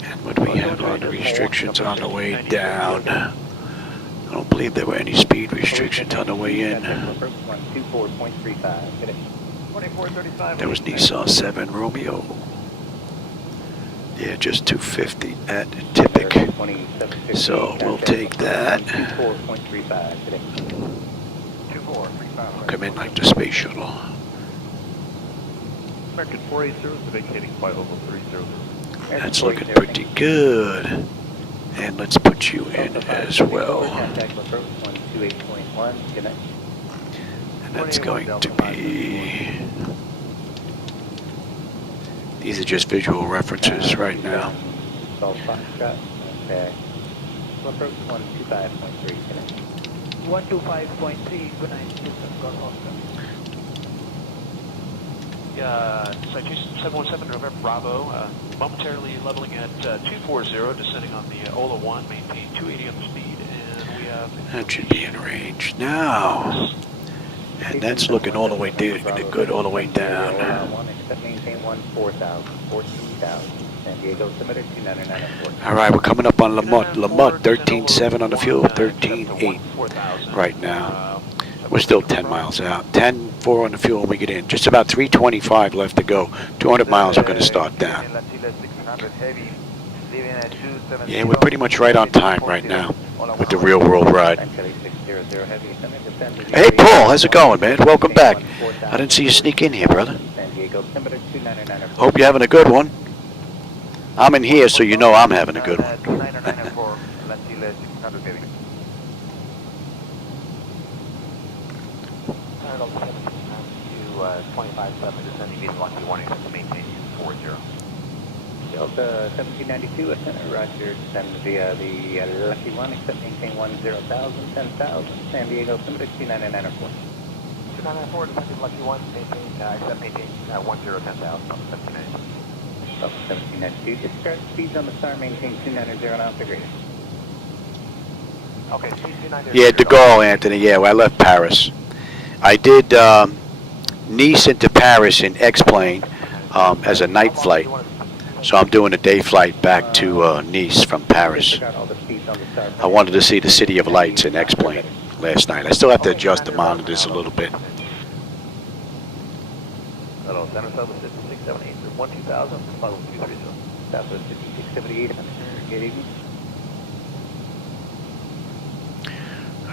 And what do we have on the restrictions on the way down? I don't believe there were any speed restrictions on the way in. Contact approach 124.35. Good day. 2435. There was Nissan 7 Romeo. Yeah, just 250 at Tipic. So we'll take that. 24.35 today. 2435. We'll come in like the space shuttle. American 480 is vacating flight level 300. That's looking pretty good. And let's put you in as well. Contact approach 128.1. Good night. And that's going to be These are just visual references right now. Golf Foxtrot. Okay. We'll approach 125.3 today. 125.3, good night, Houston, Golf Foxtrot. Citation 717 November Bravo, momentarily leveling at 240, descending on the Ola 1, maintain 280 on the speed, and we have... That should be in range now. And that's looking all the way down, good all the way down. Maintain 14,000, 14,000. San Diego submitted 299. All right, we're coming up on Lamont. Lamont, 13.7 on the fuel, 13.8 right now. We're still 10 miles out. 10.4 on the fuel when we get in. Just about 325 left to go. 200 miles we're going to start down. Yeah, we're pretty much right on time right now with the real world ride. Hey, Paul, how's it going, man? Welcome back. I didn't see you sneak in here, brother. Hope you're having a good one. I'm in here, so you know I'm having a good one. Delta 1792, Roger, send via the Lucky One, except maintain 10,000, 10,000. San Diego submitted 29904. 294, descending Lucky One, maintain, except maintain 10,000 on 1792. Delta 1792, discharge speeds on the star, maintain 290 and Alpha Greater. Okay, C290. Yeah, de Gaulle, Anthony. Yeah, well, I left Paris. I did Nice into Paris in X-Plane as a night flight. So I'm doing a day flight back to Nice from Paris. I wanted to see the City of Lights in X-Plane last night. I still have to adjust the monitors a little bit. Hello, Center Southwest 678, 12,000, level 230. Southwest 5678, good evening.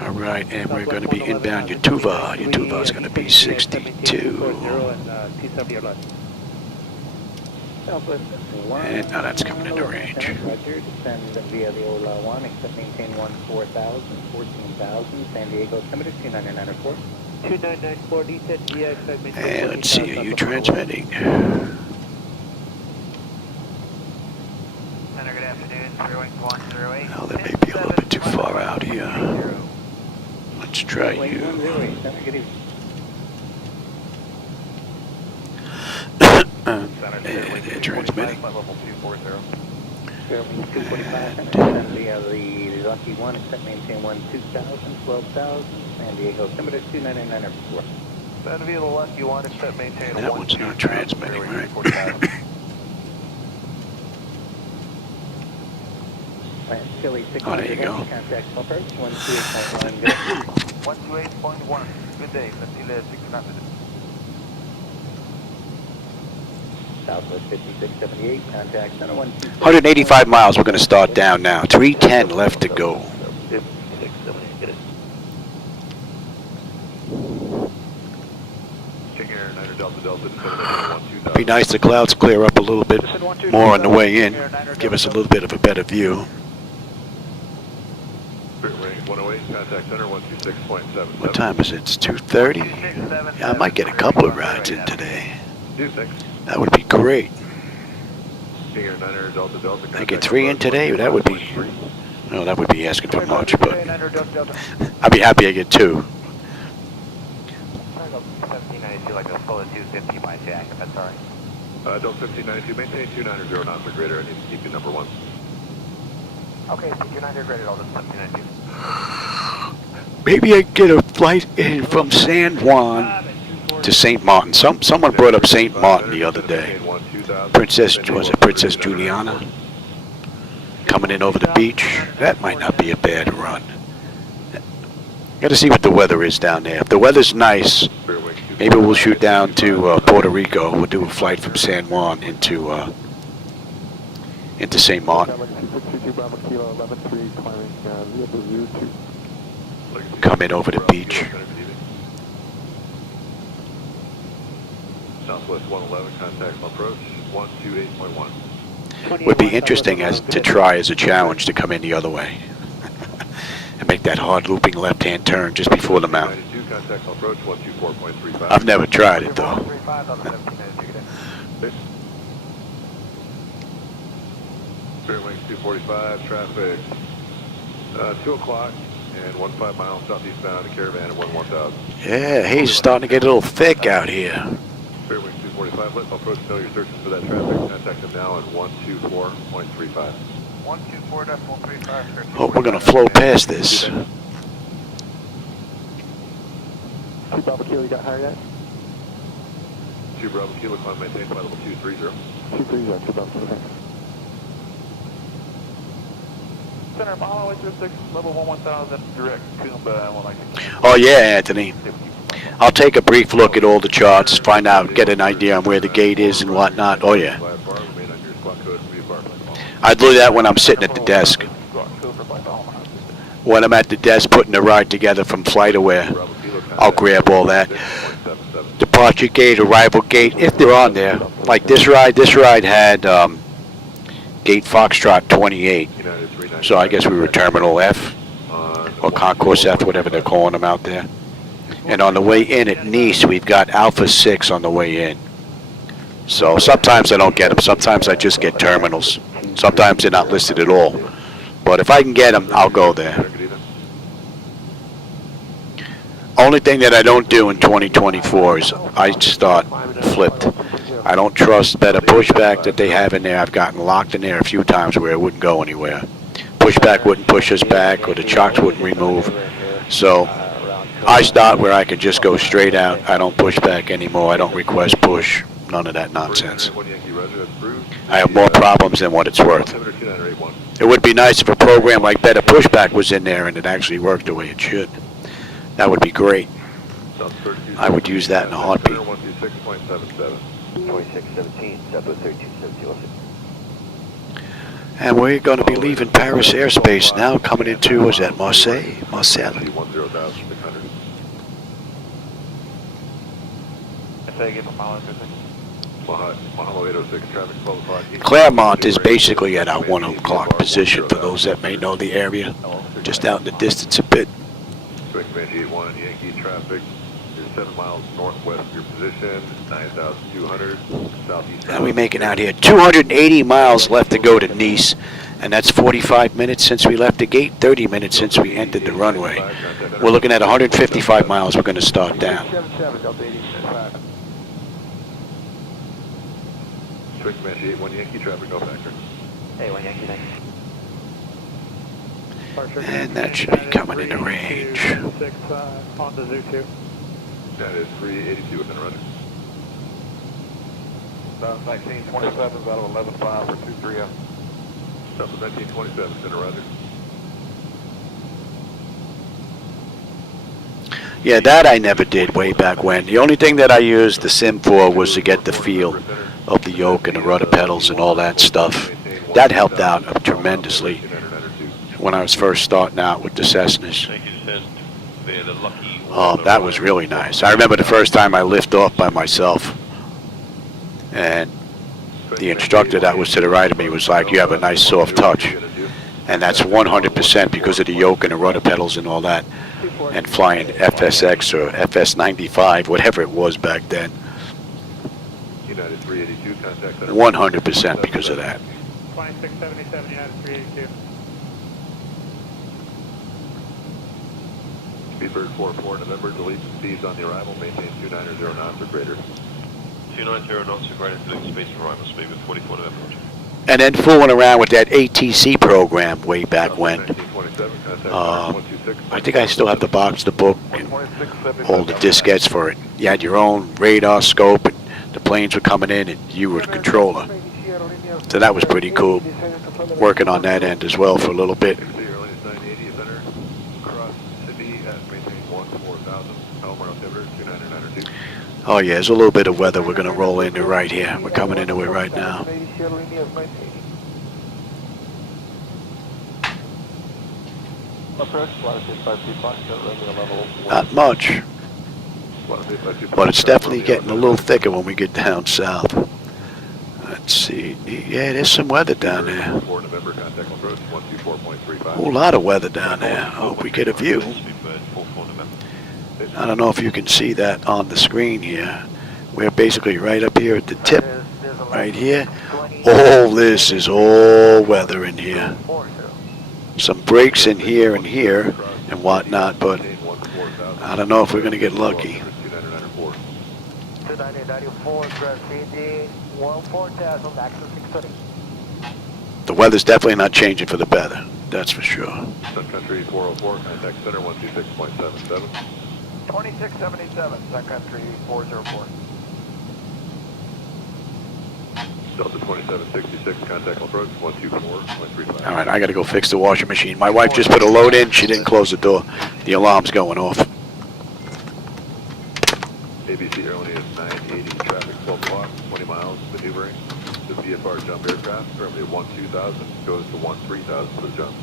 All right, and we're going to be inbound Yutuva. Yutuva is going to be 62. And now that's coming into range. Roger, descend via the Ola 1, except maintain 14,000, 14,000. San Diego submitted 29904. 2994, descend via, expect maintain. And let's see, are you transmitting? Center, good afternoon, 3-1-108. Oh, that may be a little bit too far out here. Let's try you. And they're transmitting. Via the Lucky One, except maintain 12,000, 12,000. San Diego submitted 29904. Center via the Lucky One, except maintain That one's not transmitting, right? Oh, there you go. Contact approach 128.1. 128.1. Good day. Let's 600. Southwest 5678. Contact center 128. 185 miles. We're going to start down now. 310 left to go. 5678. Get it. Be nice the clouds clear up a little bit more on the way in. Give us a little bit of a better view. 108, contact center 126.7. What time is it? It's 2:30? Yeah, I might get a couple of rides in today. 26. That would be great. Senior 9er, Delta Delta. I get 3 in today? That would be... No, that would be asking for much, but... I'd be happy I get 2. 1792, like a full of 250 by Jack, if that's all right. Delta 1592, maintain 290 knots or greater. I need to keep you number 1. Okay, so 290 graded, all the 1792. Maybe I get a flight in from San Juan to St. Martin. Someone brought up St. Martin the other day. Princess Juliana? Coming in over the beach? That might not be a bad run. Got to see what the weather is down there. If the weather's nice, maybe we'll shoot down to Puerto Rico. We'll do a flight from San Juan into St. Martin. Come in over the beach. Southwest 111, contact approach 128.1. Would be interesting as to try as a challenge to come in the other way and make that hard looping left-hand turn just before the mountain. Contact approach 124.35. I've never tried it though. Clear wings 245, traffic 2 o'clock and 15 miles southeast bound to Caravan at 1000. Yeah, haze is starting to get a little thick out here. Clear wings 245, let approach know you're searching for that traffic. Contact them now at 124.35. 124.35. Oh, we're going to flow past this. 2 Bravo Kilo, you got higher yet? 2 Bravo Kilo, climb maintain flight level 230. 230, 2 Bravo Kilo. Center Apollo 806, level 1000, direct Kumba, 190. Oh yeah, Anthony. I'll take a brief look at all the charts, find out, get an idea on where the gate is and whatnot. Oh yeah. I do that when I'm sitting at the desk. When I'm at the desk putting the ride together from FlightAware, I'll grab all that. Departure gate, arrival gate, if they're on there. Like this ride had gate Foxtrot 28. So I guess we were Terminal F, or Concourse F, whatever they're calling them out there. And on the way in at Nice, we've got Alpha 6 on the way in. So sometimes I don't get them. Sometimes I just get terminals. Sometimes they're not listed at all. But if I can get them, I'll go there. Only thing that I don't do in 2024 is I start flipped. I don't trust better pushback that they have in there. I've gotten locked in there a few times where it wouldn't go anywhere. Pushback wouldn't push us back, or the chocks wouldn't remove. So I start where I can just go straight out. I don't push back anymore. I don't request push. None of that nonsense. I have more problems than what it's worth. It would be nice if a program like Better Pushback was in there and it actually worked the way it should. That would be great. I would use that in a heartbeat. 2617, 713, And we're going to be leaving Paris airspace now, coming into, was that Marseille? Marseille. Claremont is basically at our 1 o'clock position, for those that may know the area, just out in the distance a bit. Yankee traffic is 7 miles northwest of your position, 9,200 southeast. And we're making out here 280 miles left to go to Nice, and that's 45 minutes since we left the gate, 30 minutes since we entered the runway. We're looking at 155 miles. We're going to start down. Quick Comanche 81 Yankee traffic, no factor. Hey, 1 Yankee, thanks. And that should be coming into range. 6 on the Zoo 2. That is 382 within running. 1927, about 11.5 for 230. Delta 1927, within a runner. Yeah, that I never did way back when. The only thing that I used the sim for was to get the feel of the yoke and the rudder pedals and all that stuff. That helped out tremendously when I was first starting out with the Cessnas. That was really nice. I remember the first time I lifted off by myself, and the instructor that was to the right of me was like, "You have a nice soft touch." And that's 100% because of the yoke and the rudder pedals and all that, and flying FSX or FS95, whatever it was back then. 100% because of that. 2677, United 382. Speedbird 44 November, delete speeds on the arrival, maintain 290 knots or greater. 290 knots or greater, delete speeds for arrival speed with 44 November. And then fooling around with that ATC program way back when. I think I still have the box, the book, and all the diskettes for it. You had your own radar scope, and the planes were coming in, and you were the controller. So that was pretty cool. Working on that end as well for a little bit. Oh yeah, there's a little bit of weather we're going to roll into right here. We're coming into it right now. Not much, but it's definitely getting a little thicker when we get down south. Let's see. Yeah, there's some weather down there. A whole lot of weather down there. I hope we get a view. I don't know if you can see that on the screen here. We're basically right up here at the tip, right here. all this is all weather in here. Some breaks in here and whatnot, but I don't know if we're going to get lucky. 294, proceeding 14,000, access 630. The weather's definitely not changing for the better, that's for sure. Sun Country 404, contact center 126.77. 2677, Sun Country 404. Delta 2766, contact approach 124.35. All right, I got to go fix the washing machine. My wife just put a load in. She didn't close the door. The alarm's going off. ABC Airlines 980, traffic 12 o'clock, 20 miles, maneuvering. The VFR jump aircraft, currently at 12,000, goes to 13,000 for the jump.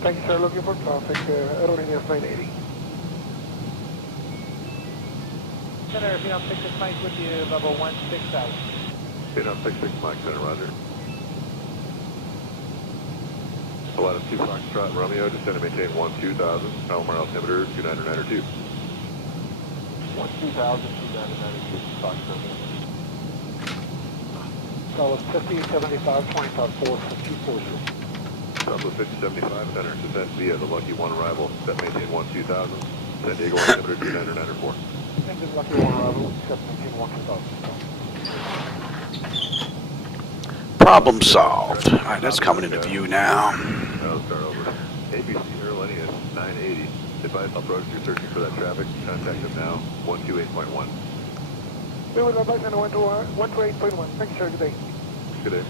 Thank you, sir. Looking for traffic. Airlines 980. Center, if you don't fix this mic with you, level 16,000. Vietnam 66 Mike Center, roger. A lot of 2 Foxtrot Romeo, descend and maintain 12,000, Laminar altimeter 29902. 12,000, 299, Foxtrot. Solid 5075, 25 4 for 240. Southwest 5075 Center, descend via the Lucky 1 arrival, set maintain 12,000, San Diego altimeter 29904. Thank you, Lucky 1 arrival, set maintain 12,000. Problem solved. All right, that's coming into view now. I'll start over. ABC Airlines 980. Advise approach, you're searching for that traffic. Contact them now, 128.1. We will advise on 128.1. Thank you, sir. Good day. Good day.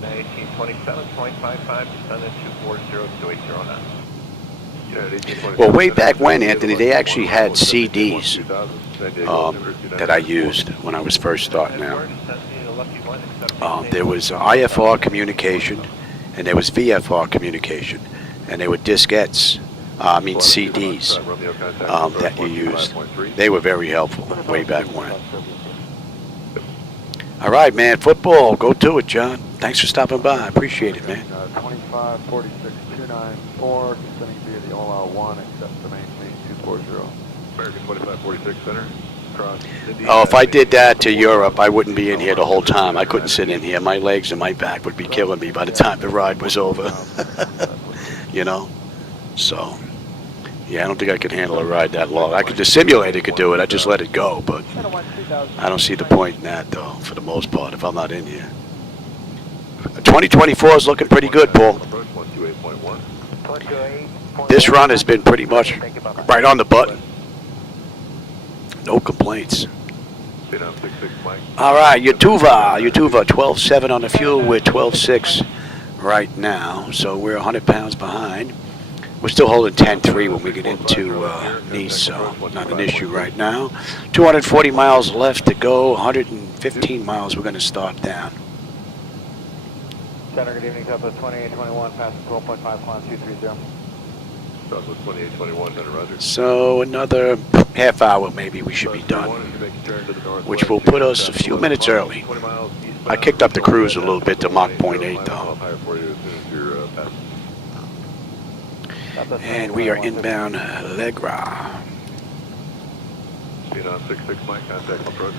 1827, 0.55, descend at 240-2809. Well, way back when, Anthony, they actually had CDs that I used when I was first starting out. There was IFR communication, and there was VFR communication, and there were diskettes, CDs that you used. They were very helpful way back when. All right, man, football, go to it, John. Thanks for stopping by. I appreciate it, man. 2546-294, descending via the OLA-1, accept the main lead 240. American 2546 Center. Oh, if I did that to Europe, I wouldn't be in here the whole time. I couldn't sit in here. My legs and my back would be killing me by the time the ride was over. You know? So, yeah, I don't think I could handle a ride that long. The simulator could do it. I just let it go, but I don't see the point in that, though, for the most part, if I'm not in here. 2024 is looking pretty good, Paul. This run has been pretty much right on the button. No complaints. All right, Yutuva 12.7 on the fuel. We're 12.6 right now, so we're 100 pounds behind. We're still holding 10.3 when we get into Nice, so not an issue right now. 240 miles left to go, 115 miles we're going to start down. Center, good evening, Southwest 2821, passing 12.5 miles, 230. Southwest 2821, Center, roger. So another half hour maybe we should be done, which will put us a few minutes early. I kicked up the cruise a little bit to Mach 0.8 though. And we are inbound Legra.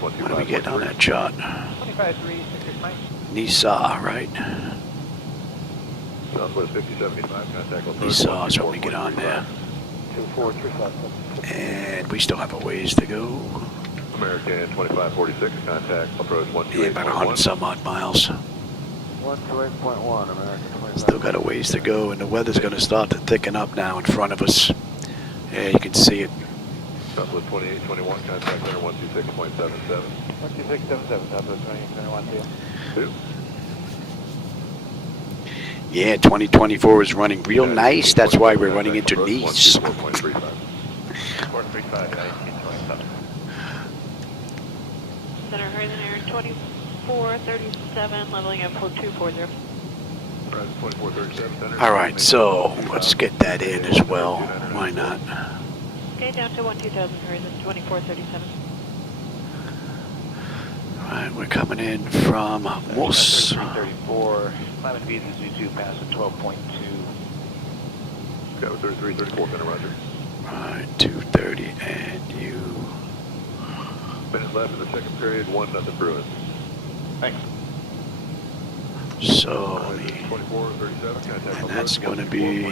What do we get on that chart? 25.366 Mike. Nisa, right? Southwest 5075, contact Nisa is what we get on there. 2435. And we still have a ways to go. American 2546, contact approach 128.1. Yeah, about 100 some odd miles. 128.1, American 25. Still got a ways to go, and the weather's going to start to thicken up now in front of us. Yeah, you can see it. Southwest 2821, contact center 126.77. 12677, Southwest 2821, 2. Yeah, 2024 is running real nice. That's why we're running into Nice. 435, 1927. Center Horizon Air 2437, leveling at 4240. 2437, center. All right, so let's get that in as well. Why not? Okay, down to 12,000 Horizon 2437. All right, we're coming in from Moose. 334, climate speed is Z2 pass at 12.2. Got 3334, center, roger. All right, 230, and you. Minutes left in the second period, 1 nothing Bruins. Thanks. So, 2437, contact and that's going to be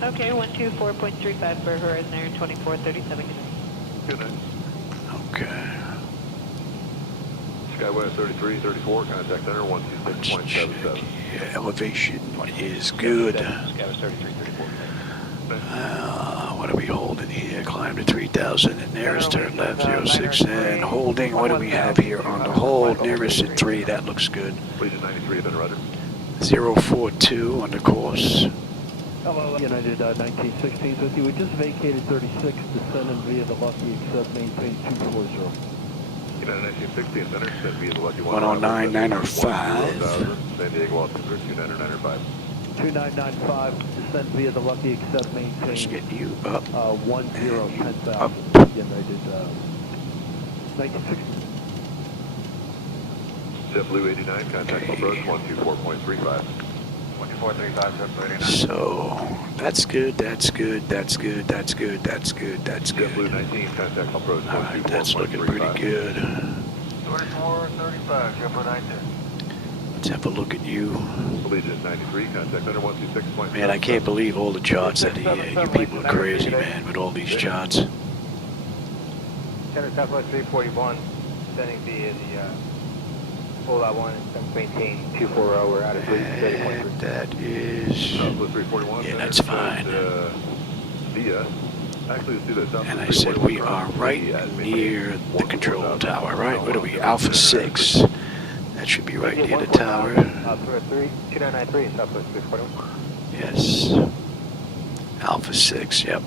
Okay, 124.35 for Horizon Air 2437. Good night. okay. Skywest 3334, contact center, Let's check 126.77. here. Elevation is good. Scavs 3334. What are we holding here? Climb to 3,000 and nearest turn left 06 and holding. What do we have here on the hold? Nearest at 3. That looks good. Legion 93, been rudder. 042 on the course. Hello, United 1916s with you. We just vacated 36, descending via the Lucky, except maintain 240. United 1916, center, send via the Lucky 109, 905. San Diego altimeter, 29905. 2995, descend via the Lucky, except maintain. Let's get you up. 10,000. Up. United 1916. JetBlue 89, contact approach 124.35. 12435, So that's good. That's good. That's good. That's good. That's good. That's good. JetBlue 19, contact approach All right, that's looking pretty good. 2435, JetBlue 19. Let's have a look at you. Allegiant 93, contact center 126.5. Man, I can't believe all the charts that you people are crazy, man, with all these charts. Center Southwest 341, sending via the Ola 1 and maintain 240. We're out of 30.3. And that is, Southwest 341. yeah, that's fine. Via. Actually, let's do this. And I said we are right near the control tower, right? What are we, Alpha 6? That should be right near the tower. 2993, Southwest 341. Yes. Alpha 6, yep.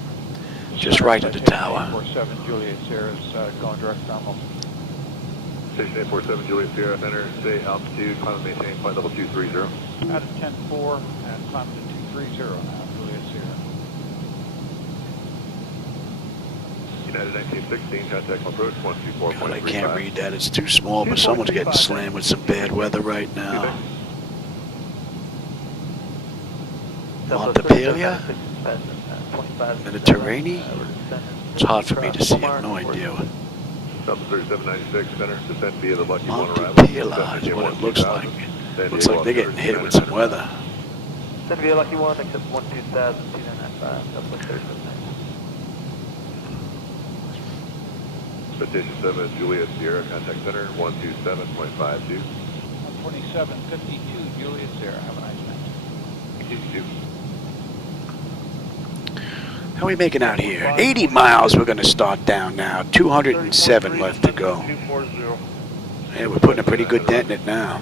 Just right at the tower. 47 Juliet Sierra's going direct normal. Station 847, Juliet Sierra, center, say altitude, climb and maintain, flight level 230. Out of 10-4 and climb to 230 now, Juliet Sierra. United 1916, contact approach God, I 124.35. can't read that. It's too small, but someone's getting slammed with some bad weather right now. Montpelier? Mediterranean? It's hard for me to see. I have no idea. Delta 3796, center, descend via the Lucky 1 arrival. Montpelier is what it looks like. Looks like they're getting hit with some weather. Send via Lucky 1, except 12000, 2995, Southwest 37. Station 7, Juliet Sierra, contact center, 127.52. 2752 Juliet Sierra. Have a nice night. Thank you. How are we making out here? 80 miles we're going to start down now. 207 left to go. Yeah, we're putting a pretty good dent in it now.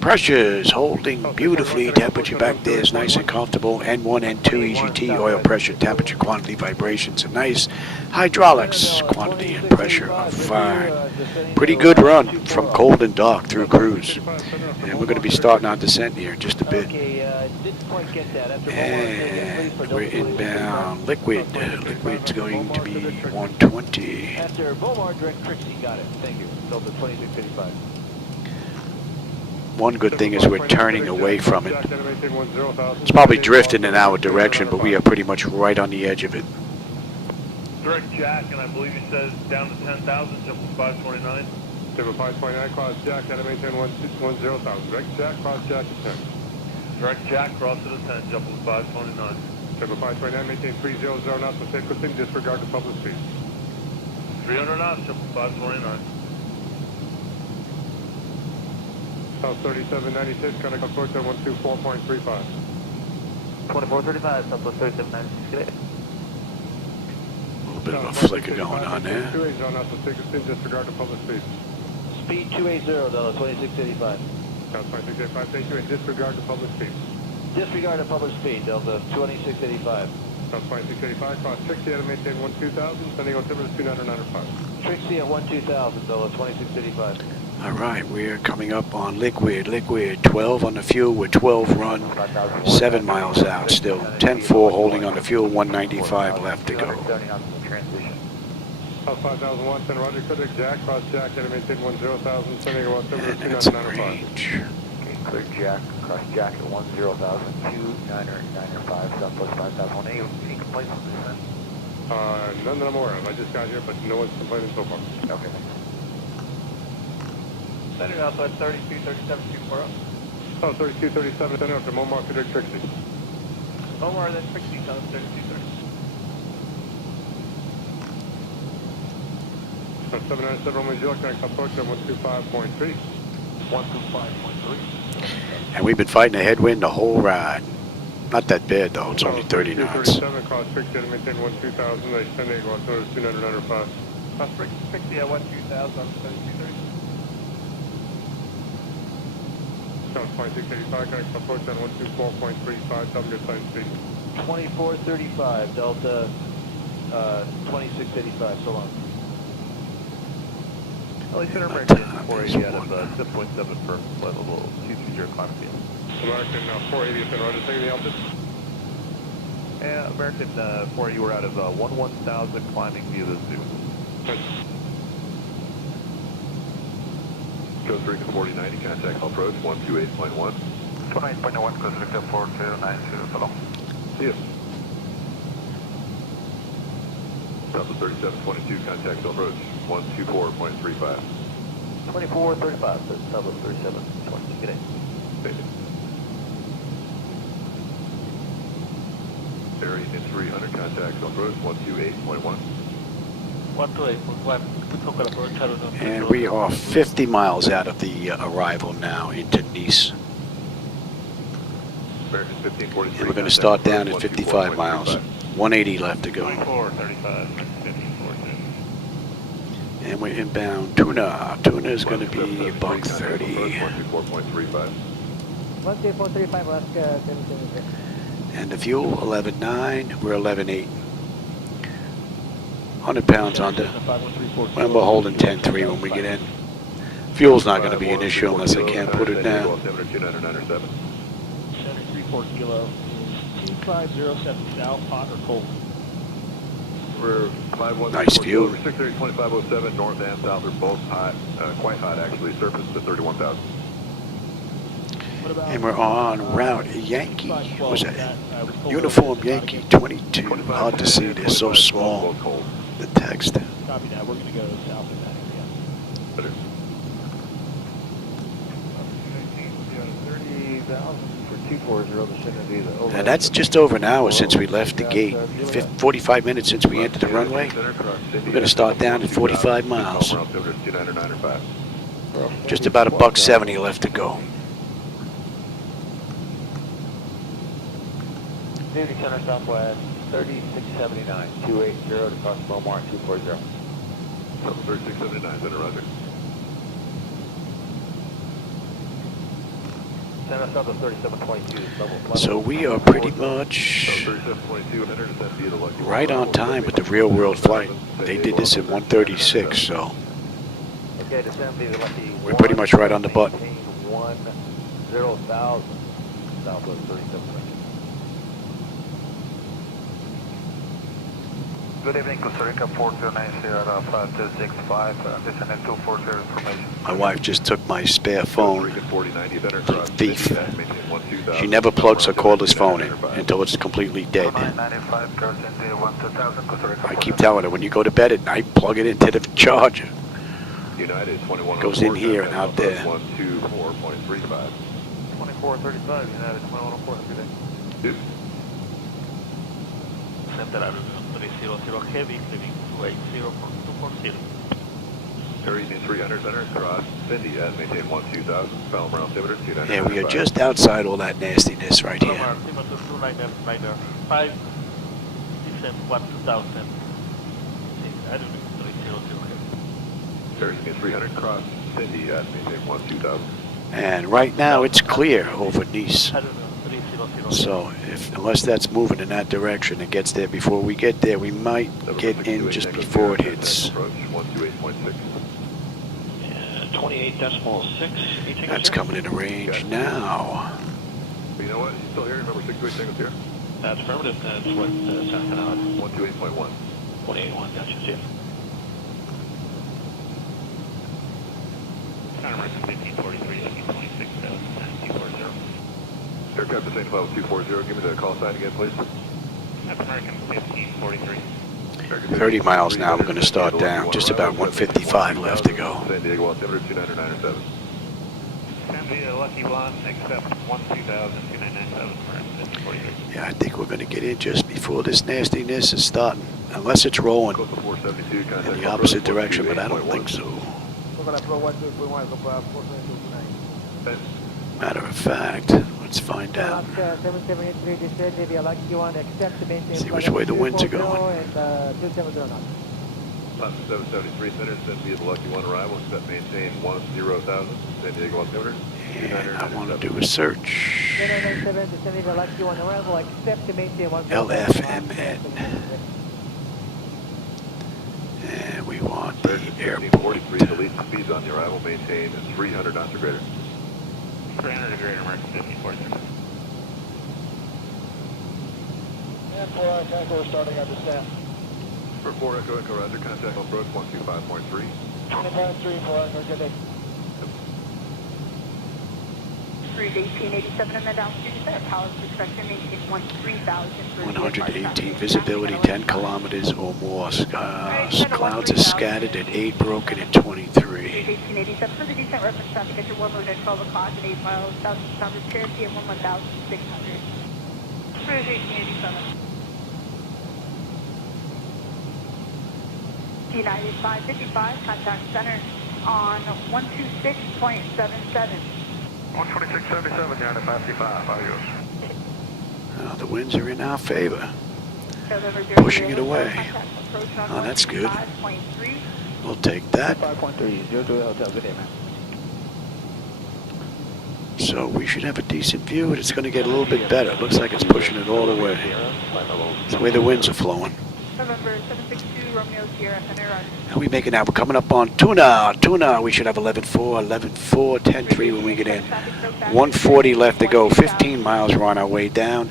Pressure's holding beautifully. Temperature back there is nice and comfortable. N1, N2, EGT, oil pressure, temperature, quantity, vibrations are nice. Hydraulics, quantity, and pressure are fine. Pretty good run from cold and dark through cruise. And we're going to be starting our descent here in just a bit. And we're inbound liquid. Liquid's going to be 120. After Beaumont, direct Trixie, got it. Thank you. Delta 2655. One good thing is we're turning away from it. It's probably drifting in our direction, but we are pretty much right on the edge of it. Direct Jack, and I believe he says down to 10,000, simple 529. Simple 529, cross Jack, gotta maintain 10,000. Direct Jack, cross Jack at 10. Direct Jack, cross to the 10, simple 529. Simple 529, maintain 300 knots for safe cruising, disregard the public speed. 300 knots, simple 529. South 3796, gonna approach at 124.35. 2435, Southwest 3796, good day. A little bit of a flicker going on there. 280 knots for safe cruising, disregard the public speed. Speed 280, Delta 2685. South 2685, thank you, and disregard the public speed. Disregard the public speed, Delta 2685. South 2685, cross Trixie, and maintain 12,000, sending altimeter 2995. Trixie at 12,000, Delta 2685. All right, we're coming up on liquid. 12 on the fuel. We're 12 run, 7 miles out still. 10-4 holding on the fuel, 195 left to go. South 5001, send Roger, clear Jack, cross Jack, and maintain 10,000, sending altimeter And that's in 2995. range. Okay, clear Jack, cross Jack at 10,000, 2995, Southwest 5001. Any complaints on this end? None that I'm aware of. I just got here, but no one's complaining so far. Okay. Center outside 3237 240. Oh, 3237 center after Momar Fidel Trixie. Omar, then 60, tell us 3230. 797 Romeo Zero, connect approach at 125.3. 125.3. And we've been fighting a headwind the whole ride. Not that bad though, it's only 30 knots. 37 cross 60 to maintain 12,000, they send a cross 295. Cross 60 at 12,000 on 3230. South 2685, connect approach at 124.35, double your sign speed. 2435, Delta 2685, so long. LA Center American 480 out of 7.7 for level 230 climb field. American 480 at Roger, taking the altitude. And American 480, we're out of 11,000 climbing via the zoo. Coast Rica 4090, contact approach 128.1. 29.1, Costa Rica 4090, so long. See you. Delta 3722, contact approach 124.35. 2435, that's Delta 3722, good day. Thank you. Area in 300, contact approach 128.1. 128.1, And we are 50 miles out of the arrival now into Nice. American 1543. And we're going to start down at 55 miles. 180 left to go. 2435, 54. And we're inbound Tuna. Tuna is going to be about 30. 124.35. 12435, Alaska, And the fuel, 11.9. We're 11.8. 100 pounds under. And we're holding 10.3 when we get in. Fuel's not going to be an issue unless I can't put it down. 734 kilo, 2507 south, hot or cold? We're 51. Nice view. 630, 2507, north and south are both hot, quite hot actually, surface to 31,000. And we're on route Yankee. What was that? Uniform Yankee 22. Hard to see, they're so small. The text. Copy that, we're going to go south of that area. Better. 30,000 for 240, the vicinity of the And that's just over an hour since we left the gate. 45 minutes since we entered the runway. We're going to start down at 45 miles. Just about $170 left to go. Unity Center Southwest, 3679, 280 to cross Lomar 240. 3679, center roger. Center South of 3722, level. So we are pretty much 3722, enter descent via the Lucky right on time with the real world flight. They did this at 1:36, so Okay, descend via the Lucky. we're pretty much right on the button. 10,000, Southwest 3722. Good evening, Costa Rica 4290 out of 265, descending 240 information. My wife just took my spare phone. 4090, center cross. Thief. She never plugs her cordless phone in until it's completely dead. 995, cross into 12,000, Costa Rica. I keep telling her, when you go to bed at night, plug it into the charger. United 21. Goes in here and out there. 124.35. 2435, United 2104, good day. Dude. Center 300 heavy, leaving 280.240. Area in 300, center cross. Cindy at maintain 12,000. Palm around altimeter 290. Yeah, we are just outside all that nastiness right here. 5, descend 1,000. I don't know, 300. Area in 300, cross. Cindy at maintain 12,000. And right now it's clear over Nice. I don't know, 300. So unless that's moving in that direction, it gets there before we get there. We might get in just before it hits. Approach 128.6. 28.6. That's coming into range now. You know what? You still here? Remember 628 Tango's here? That's affirmative. That's what South Canal. 128.1. 181. Gotcha. See ya. American 1543, 26, 240. Aircraft descent level 240. Give me the call sign again, please. That's American 1543. 30 miles now, we're going to start down. Just about 155 left to go. San Diego altimeter 29997. San Diego Lucky One, accept 1202997 for 5043. Yeah, I think we're going to get in just before this nastiness is starting. Unless it's rolling Close to 472, contact in the opposite direction, but I don't think so. Matter of fact, let's find out. See which way the winds are going. 773 center, send via the Lucky One arrival, set maintain 10,000, San Diego altimeter. And I want to do a search. LFMN. And we want the airport. 43, the least speeds on the arrival, maintain 300 knots or greater. 300 or greater, mark 5043. And 4 Echo, we're starting our descent. For 4 Echo Echo, roger, contact approach 125.3. 25.3 for Echo, good day. Cruise 1887 and then altitude descent, power construction, maintain 13,000. 118 visibility, 10 kilometers or more. Clouds are scattered at 8, broken at 23. 1887 for the descent reference traffic at your warm at 12 o'clock at 8 miles south of Southern Cherokee at 11,600. Cruise 1887. United 555, contact center on 126.77. 12677, United 555, how are you? The winds are in our favor. Pushing it away. Oh, that's good. We'll take that. 5.3, 02 Hotel, good day, man. So we should have a decent view, and it's going to get a little bit better. It looks like it's pushing it all the way. It's the way the winds are flowing. November 762, Romeo Sierra, Center, How are we making out? We're coming up on Tuna. We should have 11.4, 11.4, 10.3 when we get in. 140 left to go. 15 miles. We're on our way down.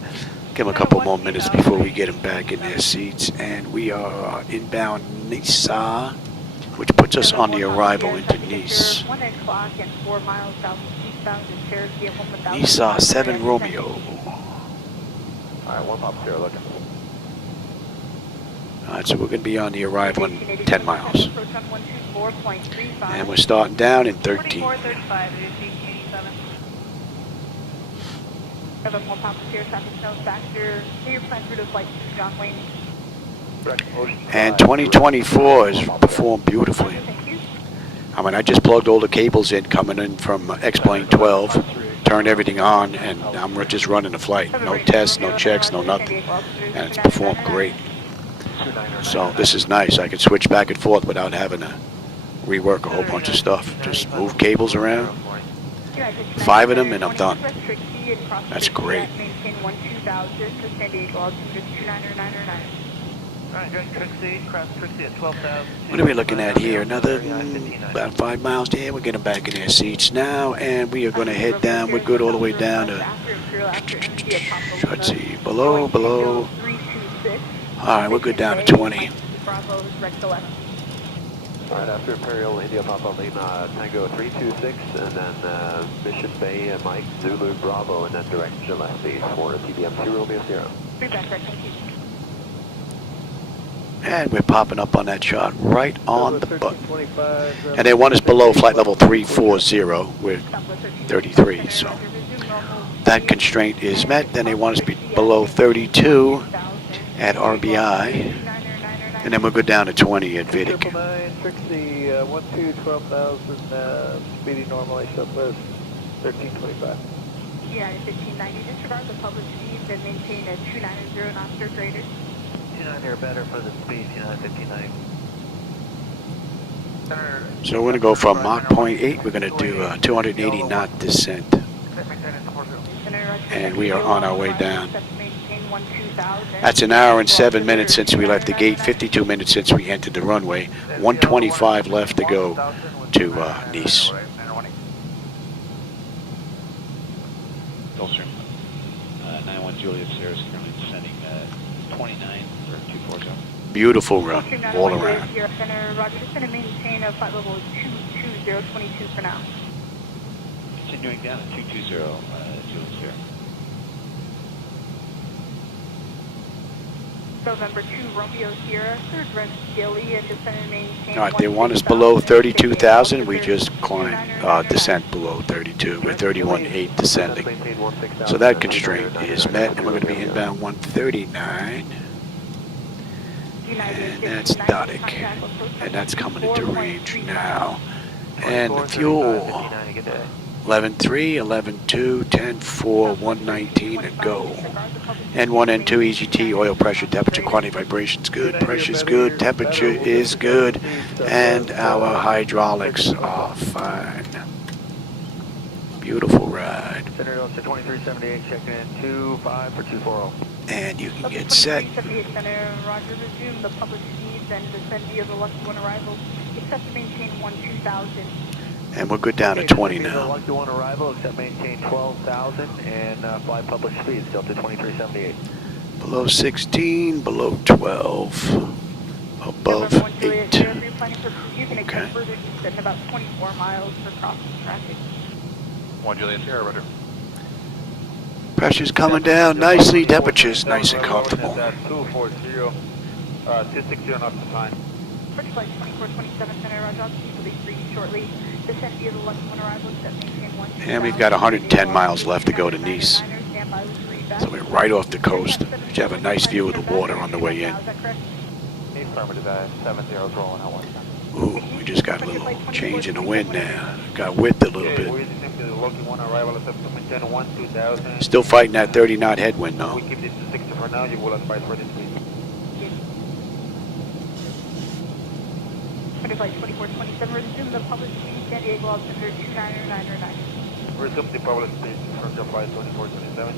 Give them a couple more minutes before we get them back in their seats. And we are inbound Nice, which puts us on the arrival into Nice. 1 o'clock and 4 miles south eastbound to Cherokee at 1,000. Nice 7 Romeo. All right, 1 Pop Sierra looking. Alright, so we're going to be on the arrival in 10 miles. And we're starting down in 13. And 2024 has performed beautifully. I mean, I just plugged all the cables in coming in from X-Plane 12, turned everything on, and I'm just running the flight. No tests, no checks, no nothing. And it's performed great. So this is nice. I can switch back and forth without having to rework a whole bunch of stuff. Just move cables around. 5 of them and I'm done. That's great. What are we looking at here? Another about 5 miles. Yeah, we're getting back in their seats now, and we are going to head down. We're good all the way down to, let's see, below. Alright, we're good down to 20. Alright, after Imperial India Papa Lima Tango 326, and then Mission Bay Mike Zulu Bravo, and then direct Gillespie for TBM 2 Romeo Sierra. And we're popping up on that shot right on the button. And they want us below flight level 340 with 33, so that constraint is met. Then they want us to be below 32 at RBI, and then we'll go down to 20 at Vidic. 960, 12,000, speedy normal, Southwest 1325. Yeah, 1590, disregard the published speeds and maintain a 290 knots or greater. 290 or better for the speed, 1590. So we're going to go from Mach 0.8, we're going to do a 280 knot descent. And we are on our way down. That's an hour and 7 minutes since we left the gate, 52 minutes since we entered the runway, 125 left to go to Nice. Gulfstream, 91 Juliet Sierra is currently descending 29 for 240. Beautiful run, all around. Roger, just going to maintain a flight level 22022 for now. Continuing down to 220 Juliet Sierra. November 2 Romeo Sierra, third rest Gilly, and descend and maintain. All right, they want us below 32,000. We just climb, descent below 32. We're 31.8 descending. So that constraint is met, and we're going to be inbound 139. And that's Dotic. And that's coming into range now. And the fuel, 11.3, 11.2, 10.4, 119, and go. N1, N2, EGT, oil pressure, temperature, quantity, vibrations good, pressure's good, temperature is good, and our hydraulics are fine. Beautiful ride. Center to 2378, checking in 25 for 240. And you can get set. 2378 Center, Roger, resume the public speeds and descend via the Lucky One arrival, except to maintain 2000. And we'll go down to 20 now. Lucky One arrival, except maintain 12,000 and fly public speeds, Delta 2378. Below 16, below 12, above 8. Okay. About 24 miles for crossing traffic. 1 Juliet Sierra, roger. Pressure's coming down nicely, temperature's nice and comfortable. 240, 260 knots to time. First flight 2427 Center, Roger, I'll keep the free shortly. Descend via the Lucky One arrival, except maintain 1. And we've got 110 miles left to go to Nice. So we're right off the coast. You have a nice view of the water on the way in. Affirmative, 70 rolling out 1. Ooh, we just got a little change in the wind now. Got whipped a little bit. Still fighting that 30 knot headwind though. We keep this to 60 for now, you will advise for this week. Flight 2427, resume the public speed, San Diego altimeter 29909. Resume the public speed from the flight 2427.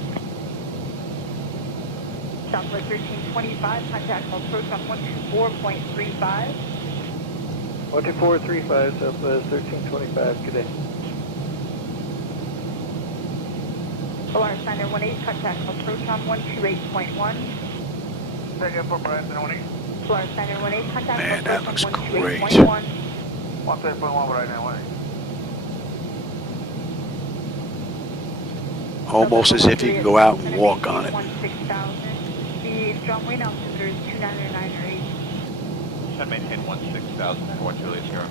Southwest 1325, contact approach on 124.35. 12435, Southwest 1325, good day. OR Signer 18, contact approach on 128.1. Second for Brian 18. OR Signer 18, contact Man, that approach looks on great. 128.1. 128.1 Brian 18. Almost as if you can go out and walk on it. 16,000. The John Wayne altimeter is 29908. Should maintain 16,000 for 1 Juliet Sierra.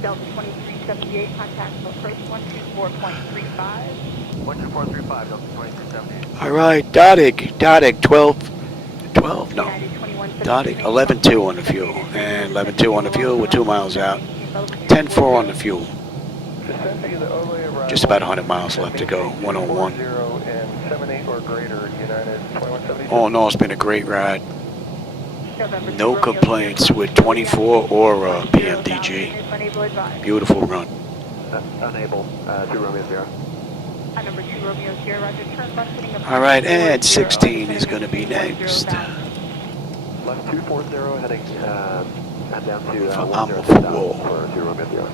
Delta 2378, contact approach 124.35. 12435, Delta 2378. All right, Dotic, 12, no. Dotic, 11.2 on the fuel. And 11.2 on the fuel, we're 2 miles out. 10.4 on the fuel. Just about 100 miles left to go, 101. Oh no, it's been a great ride. No complaints with 24 or PMDG. Beautiful run. Unable, 2 Romeo Sierra. Number 2 Romeo Sierra, Roger, turn left heading up. All right, and 16 is going to be next. Left 240 heading and down to I'm 10 off the wall. for 2 Romeo Sierra.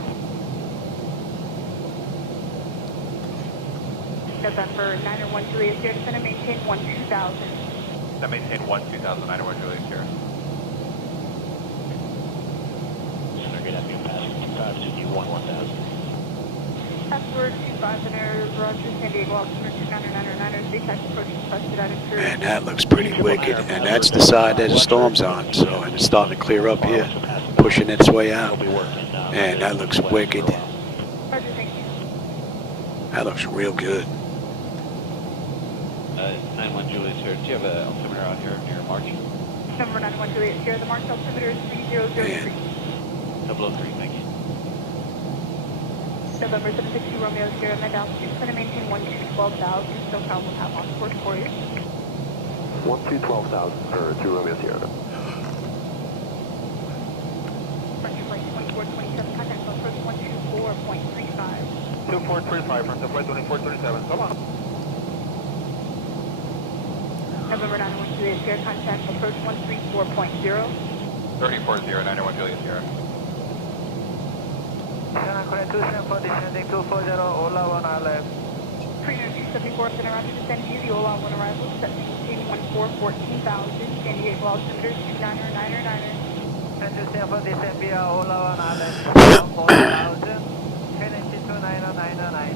November 901 Juliet Sierra, descend and maintain 12,000. Descend maintain 12,000, 901 Juliet Sierra. Center, good afternoon, passenger 25, 1000. Password 25 Center, Roger, San Diego altimeter 29909, big taxi approach requested out of Curry. Man, that looks pretty wicked. And that's the side that the storm's on. So, and it's starting to clear up here, pushing its way out. Man, that looks wicked. Roger, thank you. That looks real good. 91 Juliet Sierra, do you have an altimeter out here near marking? Number 91 Juliet Sierra, the marked altimeter is 3003. 003, thank you. November 760 Romeo Sierra, med altitude, descend and maintain 12,000. No problem, have on course for you. 12,000 for 2 Romeo Sierra. French flight 2427, contact approach 124.35. 2435, from the flight 2437, come on. November 901 Juliet Sierra, contact approach 134.0. 34 0, 901 Juliet Sierra. Descending 240, Ola 1 ILS. Premier 274, Center, Roger, descend via the Ola 1 arrival, set maintain 14,000, San Diego altimeter 29909. And descend for descend via Ola 1 ILS, 4,000, Kennedy 29909.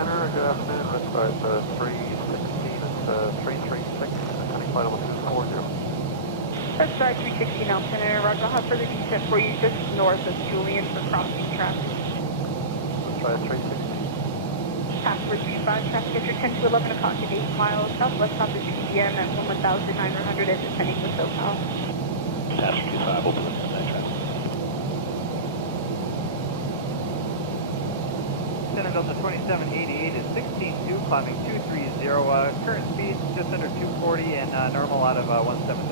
Center, good afternoon. Red Star at 316, it's 336, heading flight level 240. Red Star 316 Altimeter, Roger. I'll have further descent for you just north of Julian for crossing traffic. Red Star 316. Password 25, traffic at your 10 to 11 o'clock at 8 miles southwest of the GDM at 1,900 as descending with SoCal. Passenger 25, open that traffic. Center Delta 2788 is 16-2, climbing 230, current speed just under 240 and normal out of 17,000.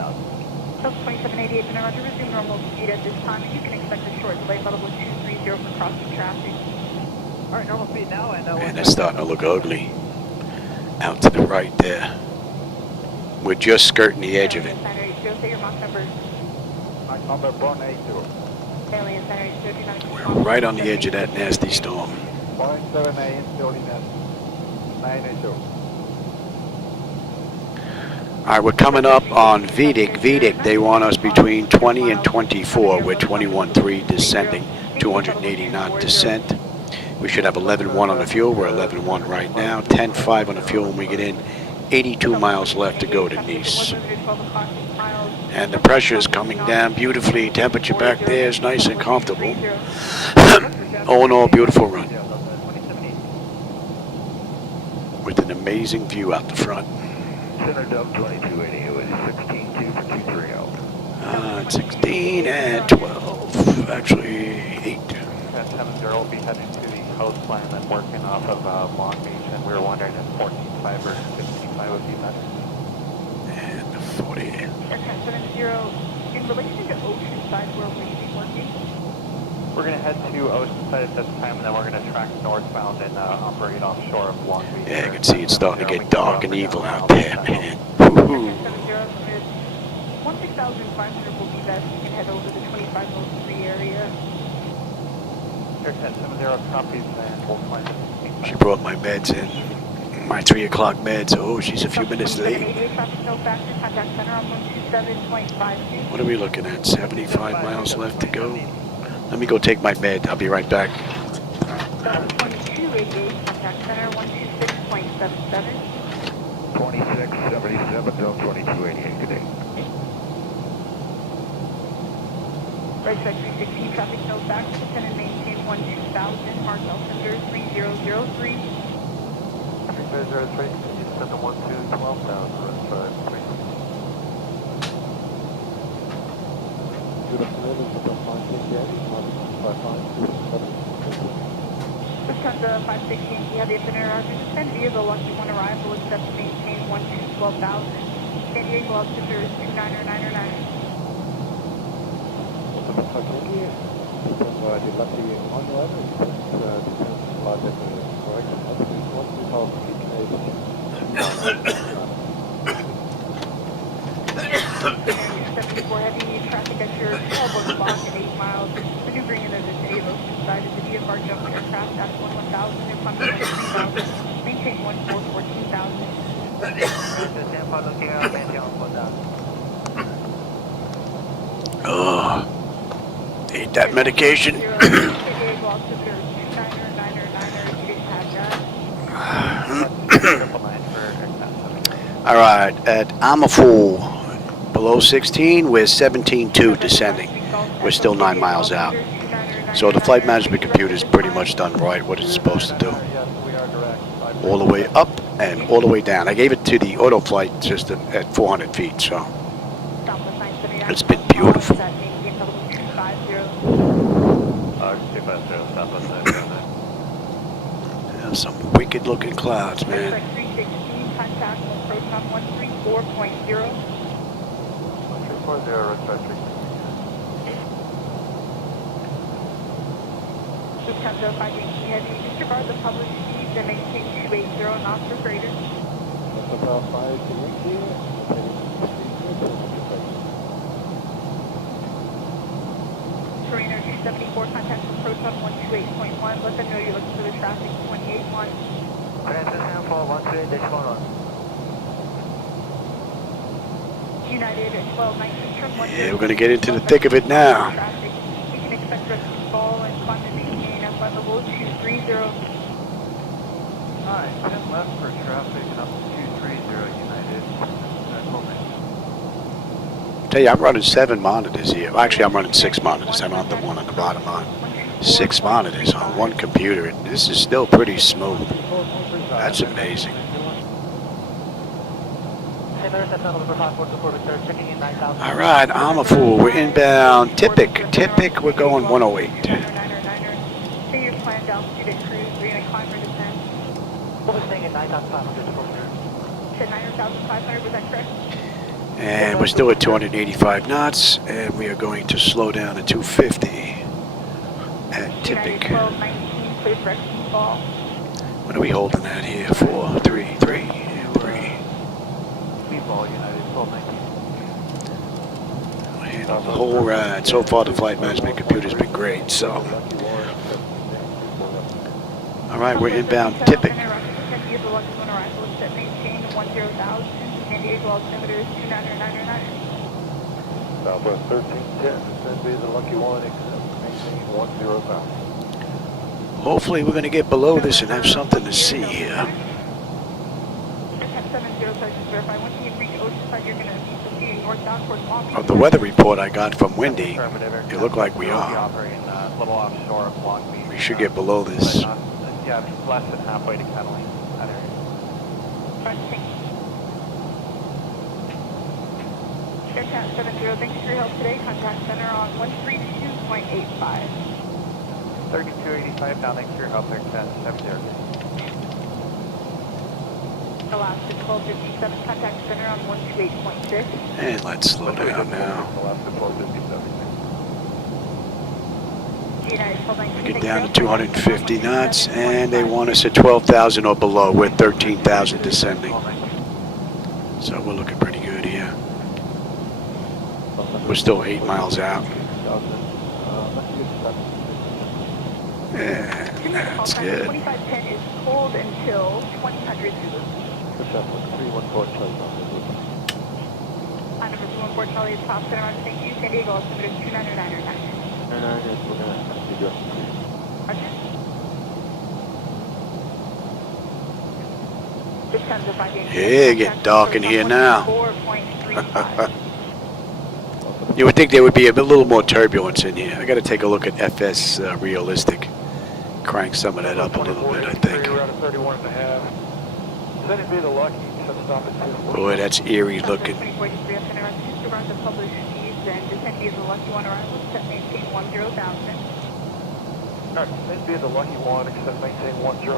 Delta 2788, and Roger, resume normal speed at this time. You can expect a short delay, level 230 for crossing traffic. All right, normal speed now, and Man, it's starting to look ugly. Out to the right there. We're just skirting the edge of it. Say your Mach number. Mach number 180. Alien Center 80. We're right on the edge of that nasty storm. 0.78 holiness. 980. Alright, we're coming up on VDIC. VDIC, they want us between 20 and 24. We're 21.3 descending, 280 knot descent. We should have 11.1 on the fuel. We're 11.1 right now. 10.5 on the fuel when we get in. 82 miles left to go to Nice. And the pressure is coming down beautifully. Temperature back there is nice and comfortable. All in all, beautiful run. With an amazing view out the front. Center Delta 2280 with 16-2 for 230. 16 and 12. Actually, 8. 1070 will be heading to the coastline and working off of Long Beach, and we were wondering if 14.5 or 15.5 would be better. And 40. Air 1070, in relation to Oceanside, where will you be working? We're going to head to Oceanside at this time, and then we're going to track northbound and operate offshore of Long Beach. Yeah, you can see it's starting to get dark and evil out there, man. Woo-hoo. 16,500 will be best. You can head over to the 2503 area. Air 1070 copies, and we'll find it. She brought my meds in. My 3 o'clock meds. Oh, she's a few minutes late. What are we looking at? 75 miles left to go. Let me go take my med. I'll be right back. 2288, contact center 126.77. 2677 Delta 2288, good day. Right track 316, traffic no back, descend and maintain 12000, mark altimeter 3003. Traffic 003, descend to 12,000, Red Star 3. Good afternoon, this is Delta 560. Lufthansa 560 and Kia, the itinerary Roger, descend via the Lucky 1 arrival, except to maintain 12,000. San Diego altimeter is 29909. The lucky on arrival, flight at the correct altitude, 1,000 feet Canadian. 74 heavy traffic at your 12 o'clock at 8 miles. Maneuvering in the vicinity of Oceanside is the VFR jump aircraft at 11,000 and pumping 3,000. Maintain 14,000. Oh, need that medication. All right, at Amafu, below 16, we're 17.2 descending. We're still 9 miles out. So the flight management computer is pretty much done right what it's supposed to do. All the way up and all the way down. I gave it to the auto flight system at 400 feet, so it's been beautiful. Yeah, some wicked looking clouds, man. 316, contact approach on 134.0. 134.0, Red Star 3. Lufthansa 580 heavy, disregard the published speeds and maintain 280 knots or greater. That's about 580. Terrainer 274, contact approach on 128.1. Let them know you're looking for the traffic 28.1. United at 1219 from 1. Yeah, we're going to get into the thick of it now. Traffic. You can expect rest to fall and climb and maintain at flight level 230. Hi, 10 left for traffic up 230 United. Tell you, I'm running 7 monitors here. Well, actually, I'm running 6 monitors. I'm on the one on the bottom on. 6 monitors on one computer, and this is still pretty smooth. That's amazing. All right, I'm a fool. We're inbound Tipic. Tipic, we're going 108. Say your planned altitude at cruise, we're going to climb or descend. We're staying at 9,500. Said 9,500, was that correct? And we're still at 285 knots, and we are going to slow down to 250 at United Tipic. 1219, please direct ball. What are we holding at here? 4, 3, 3, 3. Ball United 1219. And on the whole ride, so far the flight management computer's been great, so. All right, we're inbound Tipic. Southwest 1310, descend via the Lucky One, maintain 10,000. Hopefully we're going to get below this and have something to see here. Of the weather report I got from Windy, it looked like we are. We should get below this. Yeah, less than halfway to Catalina, that area. Aircat 70, thanks for your help today. Contact center on 132.85. 3285, now thanks for your help, Aircat 70. Alaska 1257, contact center on 128.6. And let's slow down now. Alaska 1257. Get down to 250 knots, and they want us at 12,000 or below. We're 13,000 descending. So we're looking pretty good here. We're still 8 miles out. Yeah, that's good. 2510 is cold until 2000 Zulu. On number 214 Charlie is top center on thank you. San Diego, altimeter is 299. Yeah, getting dark in here now. You would think there would be a little more turbulence in here. I got to take a look at FS Realistic. Crank some of that up a little bit, I think. Boy, that's eerie looking. This be the Lucky One, except maintain 10,000.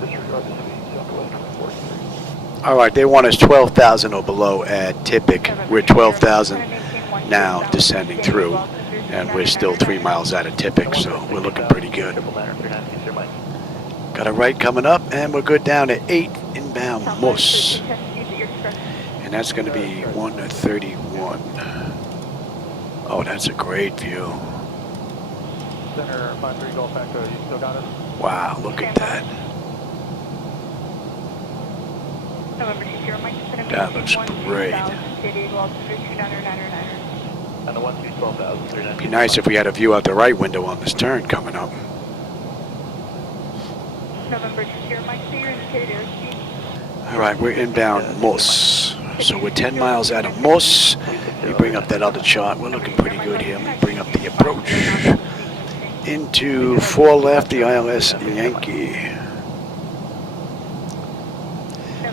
Disregard the speed, southwest 143. All right, they want us 12,000 or below at Tipic. We're 12,000 now descending through, and we're still 3 miles out of Tipic, so we're looking pretty good. Got a right coming up, and we're good down to 8 inbound Moose. And that's going to be 131. Oh, that's a great view. Center 53 Golf Echo, you still got it? Wow, look at that. That looks great. Be nice if we had a view out the right window on this turn coming up. All right, we're inbound Moose. So we're 10 miles out of Moose. We bring up that other chart. We're looking pretty good here. Let me bring up the approach. Into 4 left, the ILS Yankee.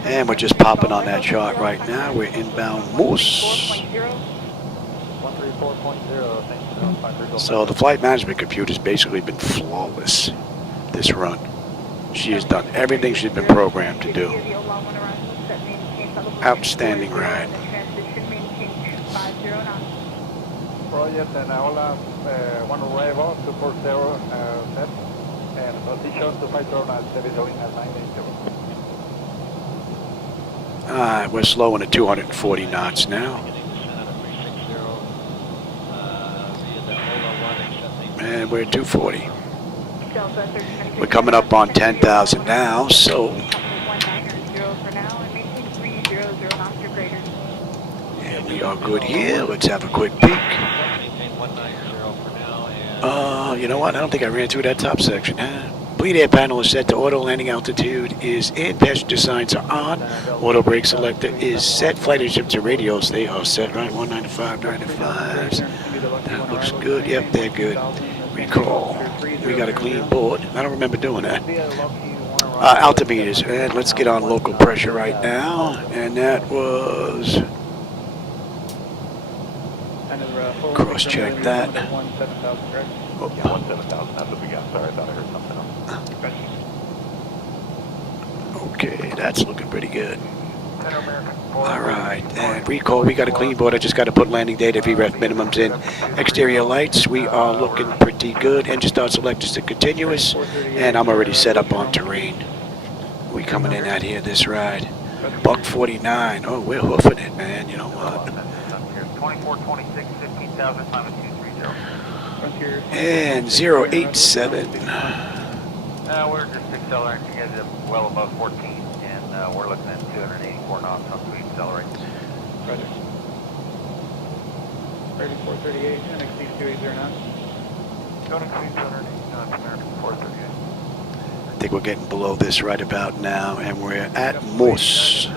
And we're just popping on that chart right now. We're inbound Moose. So the flight management computer's basically been flawless this run. She has done everything she's been programmed to do. Outstanding ride. Project and Aula, one arrival, 240, set, and position to 509, service going at 980. Alright, we're slowing to 240 knots now. And we're at 240. We're coming up on 10,000 now, so. And we are good here. Let's have a quick peek. You know what? I don't think I ran through that top section. Bleed air panel is set to auto. Landing altitude is in. Passenger signs are on. Auto brake selector is set. Flight instruments and radios, they are set. Right, 195, 95s. That looks good. Yep, they're good. Recall. We got a clean board. I don't remember doing that. Altimeters. And let's get on local pressure right now. And that was... Cross-check that. Yeah, 17,000. That's what we got. Sorry, I thought I heard something else. Okay, that's looking pretty good. Alright, and recall, we got a clean board. I just got to put landing data, VREF minimums in. Exterior lights, we are looking pretty good. Engine start selectors to continuous, and I'm already set up on terrain. We coming in out here this ride. Buck 49. Oh, we're hoofing it, man. You know what? 2426, 15,000, climb at 230. And 087. We're just accelerating to get it well above 14, and we're looking at 284 knots on speed accelerate. Roger. 3438, and exceed 280 knots. Don't exceed 280 knots, American 438. I think we're getting below this right about now, and we're at Moose.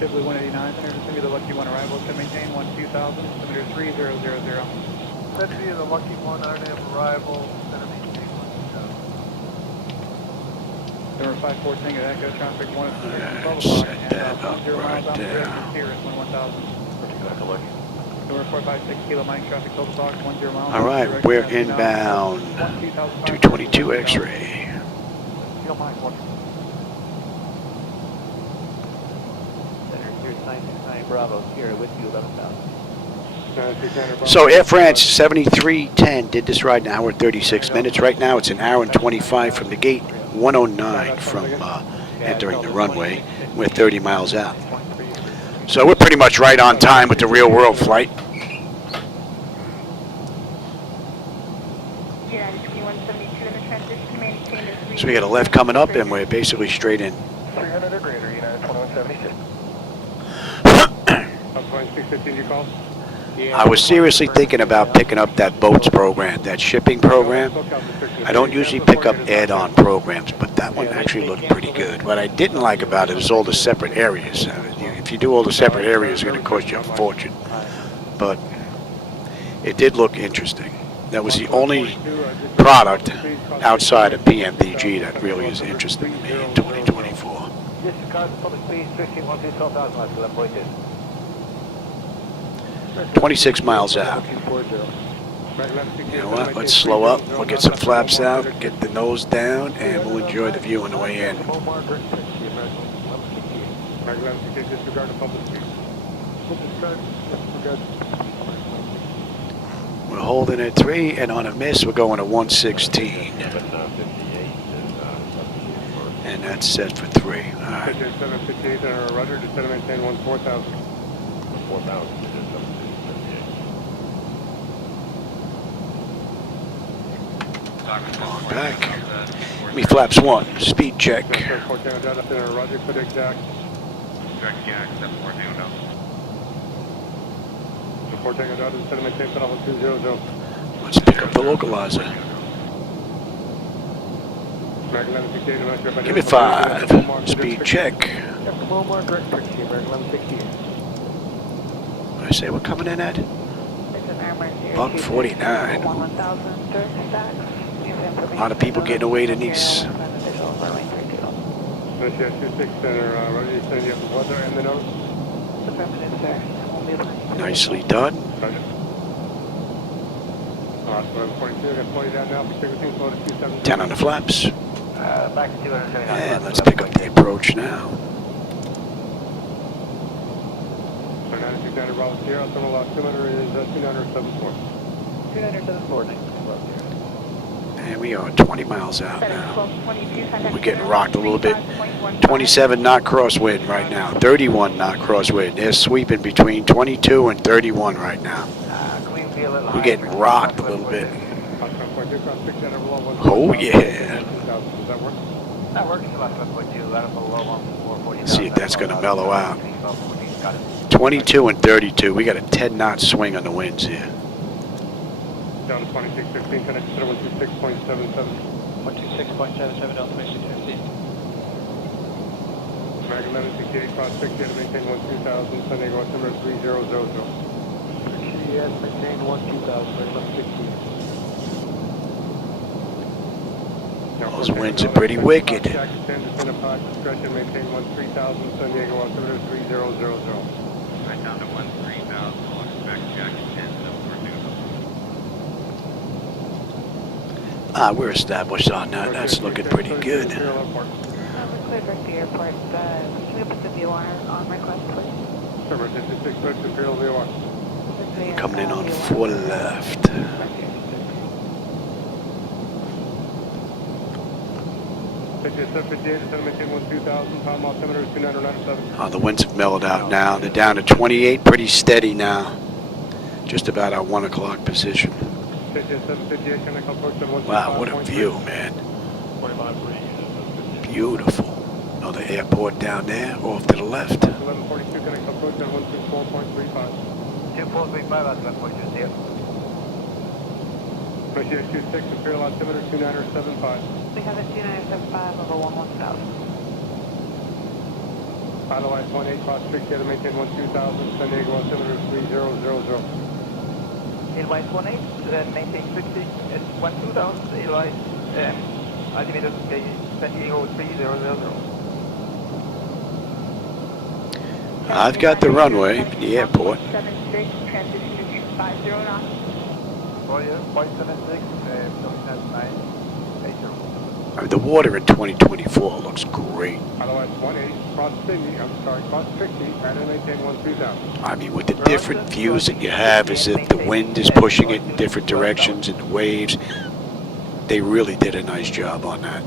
Typically 189, center to the Lucky One arrival to maintain 12,000, altimeter 3000. Let's see the Lucky One arrival, center maintain 1,000. Number 514 at Echo, traffic 1 at 12 Set o'clock, that and up 0 miles right on the there. road, Cirrus 1,000. Number 456 Kilo Mike, traffic 12 o'clock, 10 miles. All right, we're inbound. 222 X-ray. Kilo Mike, what? Center, 969 Bravo, here with you, 11,000. So Air France 7310 did this ride in an hour and 36 minutes. Right now it's an hour and 25 from the gate, 109 from entering the runway. We're 30 miles out. So we're pretty much right on time with the real world flight. So we got a left coming up and we're basically straight in. 300 or greater, United 2176. 615, you call? I was seriously thinking about picking up that boats program, that shipping program. I don't usually pick up add-on programs, but that one actually looked pretty good. What I didn't like about it is all the separate areas. If you do all the separate areas, it's going to cost you a fortune. But it did look interesting. That was the only product outside of PMDG that really is interesting to me in 2024. This is car public speed, 12,000 left, 11.2. 26 miles out. You know what? Let's slow up. We'll get some flaps out, get the nose down, and we'll enjoy the view on the way in. We're holding at 3, and on a miss, we're going to 116. And that's set for 3. All right. 758 Roger, just set to maintain 4,000. 4,000. Back. Give me flaps 1. Speed check. Roger, put exact. Let's pick up the localizer. Give me 5. Speed check. I say we're coming in at? Buck 49. A lot of people getting away to Nice. Nicely done. 10 on the flaps. And let's pick up the approach now. And we are 20 miles out now. We're getting rocked a little bit. 27 knot crosswind right now. 31 knot crosswind. They're sweeping between 22 and 31 right now. We're getting rocked a little bit. Oh yeah. See if that's going to mellow out. 22 and 32. We got a 10 knot swing on the winds here. Down to 2615, connect 726.77. 126.77 Delta Base 250. American 1168, cross 60, to maintain 12000, San Diego altimeter 3000. Yes, maintain 12000, American 1168. Those winds are pretty wicked. Jack 10, descend apart, discretion, maintain 3000, San Diego altimeter 3000. Right down to 13,000, I'll expect Jack 10, We're established on that. That's looking pretty good. We're cleared back to the airport. Can we put the VOR on request, please? Server 56, West Imperial VOR. Coming in on 4 left. The winds have mellowed out now. They're down to 28, pretty steady now. Just about our 1 o'clock position. Wow, what a view, man. Beautiful. Another airport down there, off to the left. 1142, connect approach at 124.35. 2435 at 1142, Appreciate 26, Imperial altimeter 2975. We have a 2975 over 11,000. Otherwise 18, cross 60, to maintain 12,000, San Diego altimeter 3000. Edelweiss 18, maintain 60 at 12,000, Edelweiss, altimeter San Diego 3000. I've got the runway, the airport. 76, transition to 250 knots. Oh yeah, 576, I mean, the water in 2024 looks great. Otherwise 18, cross 60, cross 60, and to maintain 13,000. I mean, with the different views that you have, as if the wind is pushing it in different directions and the waves, they really did a nice job on that.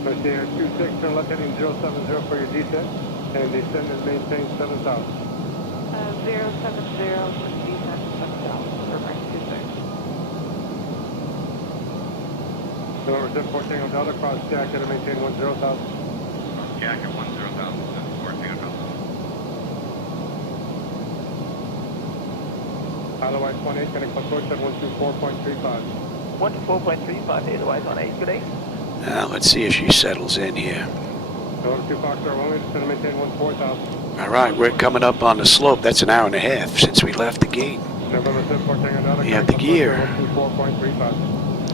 Appreciate 26, turn left heading 070 for your descent, and descend and maintain 7,000. 070, descent 7,000, over 26. November 10, Tango Delta, cross Jack, to maintain 10,000. Jack at 10,000, 14,000. Otherwise 18, connect approach at 124.35. 124.35, Edelweiss 18, good day. Now, let's see if she settles in here. November 2, Foxtrot, runway, descend and maintain 14,000. All right, we're coming up on the slope. That's an hour and a half since we left the gate. November 10, Tango Delta, We have the gear. 124.35.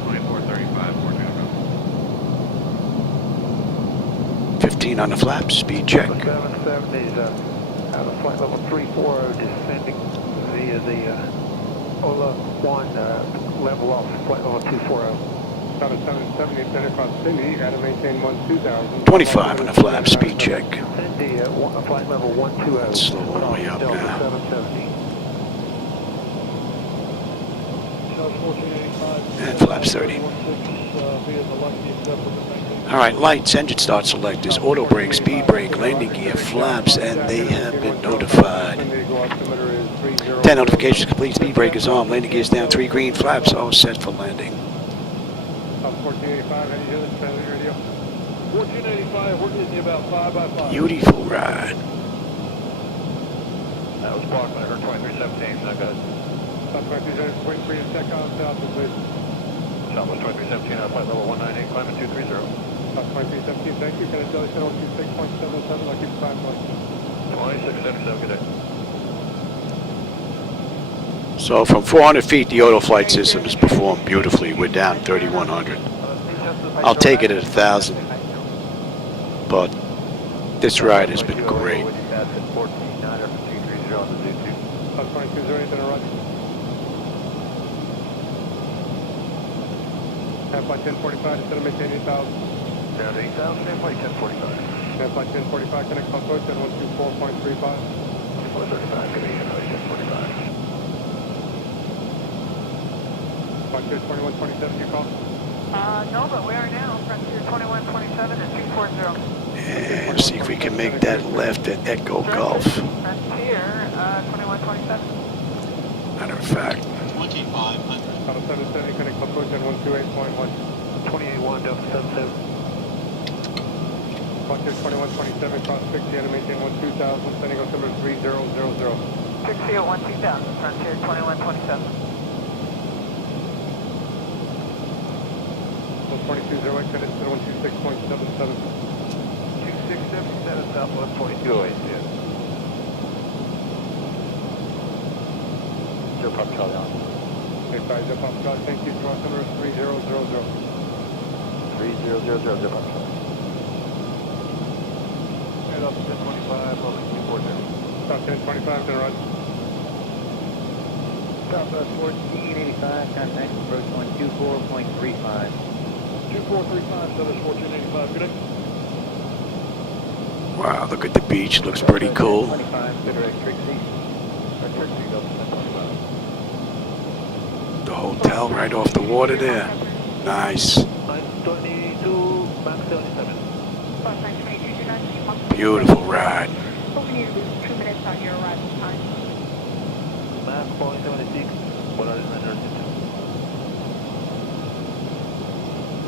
2435, 14,000. 15 on the flaps, speed check. 770s, out of flight level 340, descending via the Ola 1, level off flight level 240. 770, center cross Cindy, and to maintain 12,000. 25 on the flaps, speed check. Cindy, flight level 120. Let's slow all the way up Delta now. 770. And flaps 30. All right, lights, engine start selectors, auto brake, speed brake, landing gear, flaps, and they have been notified. 10 notifications complete, speed brake is on, landing gear is down, 3 green, flaps all set for landing. 1485, any units, transit radio? 1485, we're getting you about 5 by 5. Beautiful ride. That was blocked when I heard 2317, not good. South 23, wait for you to check out south, please. Southwest 2317, flight level 198, climbing 230. South 2317, thank you. Can I tell you 026.77, I'll keep the time going. 2677, good day. So from 400 feet, the auto flight system has performed beautifully. We're down 3,100. I'll take it at 1,000. But this ride has been great. South 22, anything to run? Flight 1045, instead of maintain 8,000. Down to 8,000, flight 1045. Flight 1045, connect approach at 124.35. 435, good day, flight 1045. Frontier 2127, you call? No, but we are now. Frontier 2127 and 240. And see if we can make that left at Echo Golf. Frontier 2127. Matter of fact. 2500. Out of 770, connect approach at 128.1. 281, Delta 77. Frontier 2127, cross 60, and maintain 12,000, sending altimeter 3000. 60 at 12,000, Frontier 2127. 2208, credit 126.77. 2677 Southwest 2208, yes. Zero Pop Charlie on. 85, Zero Papa Charlie, thank you. Cross number 3000. 3000, Zero Pop Charlie. Head up to 1025, level 240. Stop 1025, then run. Southwest 1485, contact approach 124.35. 2435, Southwest 1485, good day. Wow, look at the beach. Looks pretty cool. 25, good direct Trixie. Trixie goes to 1025. The hotel right off the water there. Nice. 922, Mach 77. Plus 922, do not keep up. Beautiful ride. Hope you need to lose 2 minutes on your arrival time. Mach 476, 100.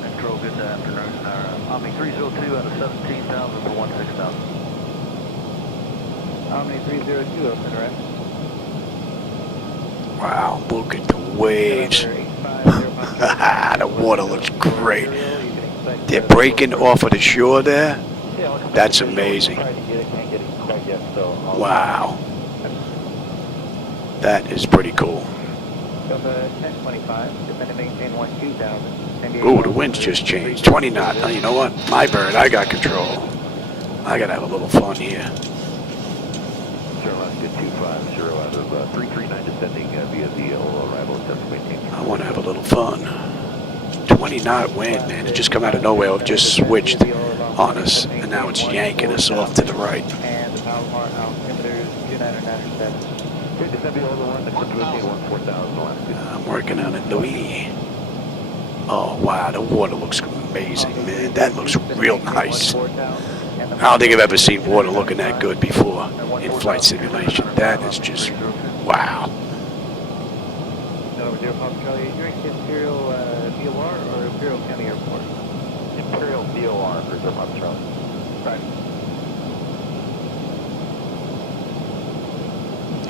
Control, good afternoon. Omni 302 out of 17,000 for 16,000. Omni 302, open direct. Wow, look at the waves. The water looks great. They're breaking off of the shore there. That's amazing. Wow. That is pretty cool. Delta 1025, defend and maintain 12,000. Ooh, the wind's just changed. 20 knot. Oh, you know what? My bird, I got control. I gotta have a little fun here. Sure, Alaska 250 out of 339 descending via the arrival at maintain. I want to have a little fun. 20 knot wind, man. It just come out of nowhere. It just switched on us, and now it's yanking us off to the right. And the Palomar altimeter is 2997. Good descend via all one, the clip to 4000 Alaska. I'm working on it, Louis. Oh, wow. The water looks amazing, man. That looks real nice. I don't think I've ever seen water looking that good before in flight simulation. That is just, wow. No, 0 Papa Charlie, you're in Imperial VOR or Imperial County Airport? Imperial VOR for 0 Papa Charlie. Right.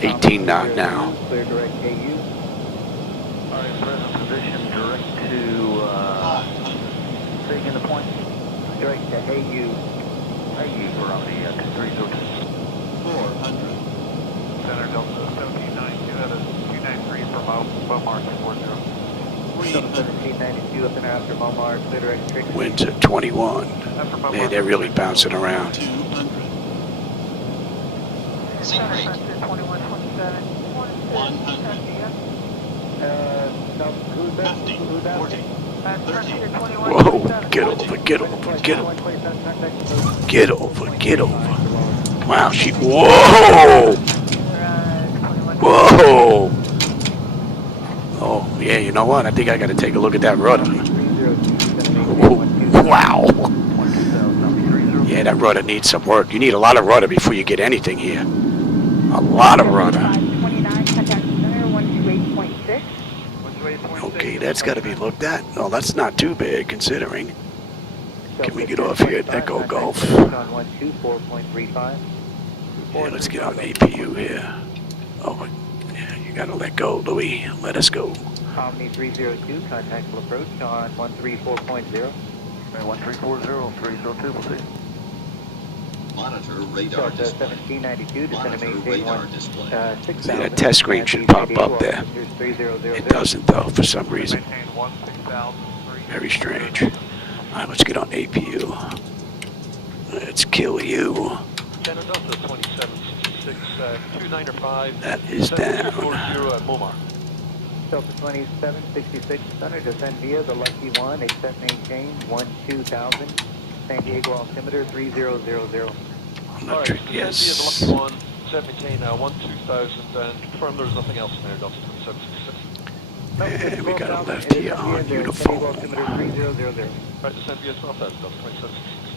18 knot now. Clear direct AU. Alright, present position, direct to, taking the point. Direct to AU. We're on the 2302. 400. Center Delta 1792 out of 293 for Beaumont 240. Delta 1792 up and after Momar, clear direct Trixie. Winds at 21. Man, they're really bouncing around. 200. Center Center 2127. 100. Who's that? 50, 40, 30. Whoa, get over, get over, get over. Get over, get over. Wow, she, whoa! Whoa! Oh, yeah, you know what? I think I gotta take a look at that rudder. Whoa, wow! Yeah, that rudder needs some work. You need a lot of rudder before you get anything here. A lot of rudder. 29, contact center 128.6. Okay, that's gotta be looked at. Oh, that's not too bad considering. Can we get off here at Echo Golf? On 124.35. Yeah, let's get on APU here. Oh, yeah, you gotta let go, Louis. Let us go. Omni 302, contact will approach on 134.0. 1340, 302, we'll see. Monitor radar Delta display. 1792, descend and maintain Radar display. 6,000. See, that test screen should pop up there. It doesn't though, for some reason. Maintain 16,003. Very strange. Alright, let's get on APU. Let's kill you. Center Delta 2766, 295. That is down. 240 at Momar. Delta 2766, center, descend via the Lucky One, accept maintain 12,000. San Diego altimeter 3000. Electric, yes. The Lucky One, set maintain 12,000 and confirm there's nothing else in there, Delta 2766. And we got a left here on uniform. Altimeter 3000. Right, descend via 12,000, Delta 2766.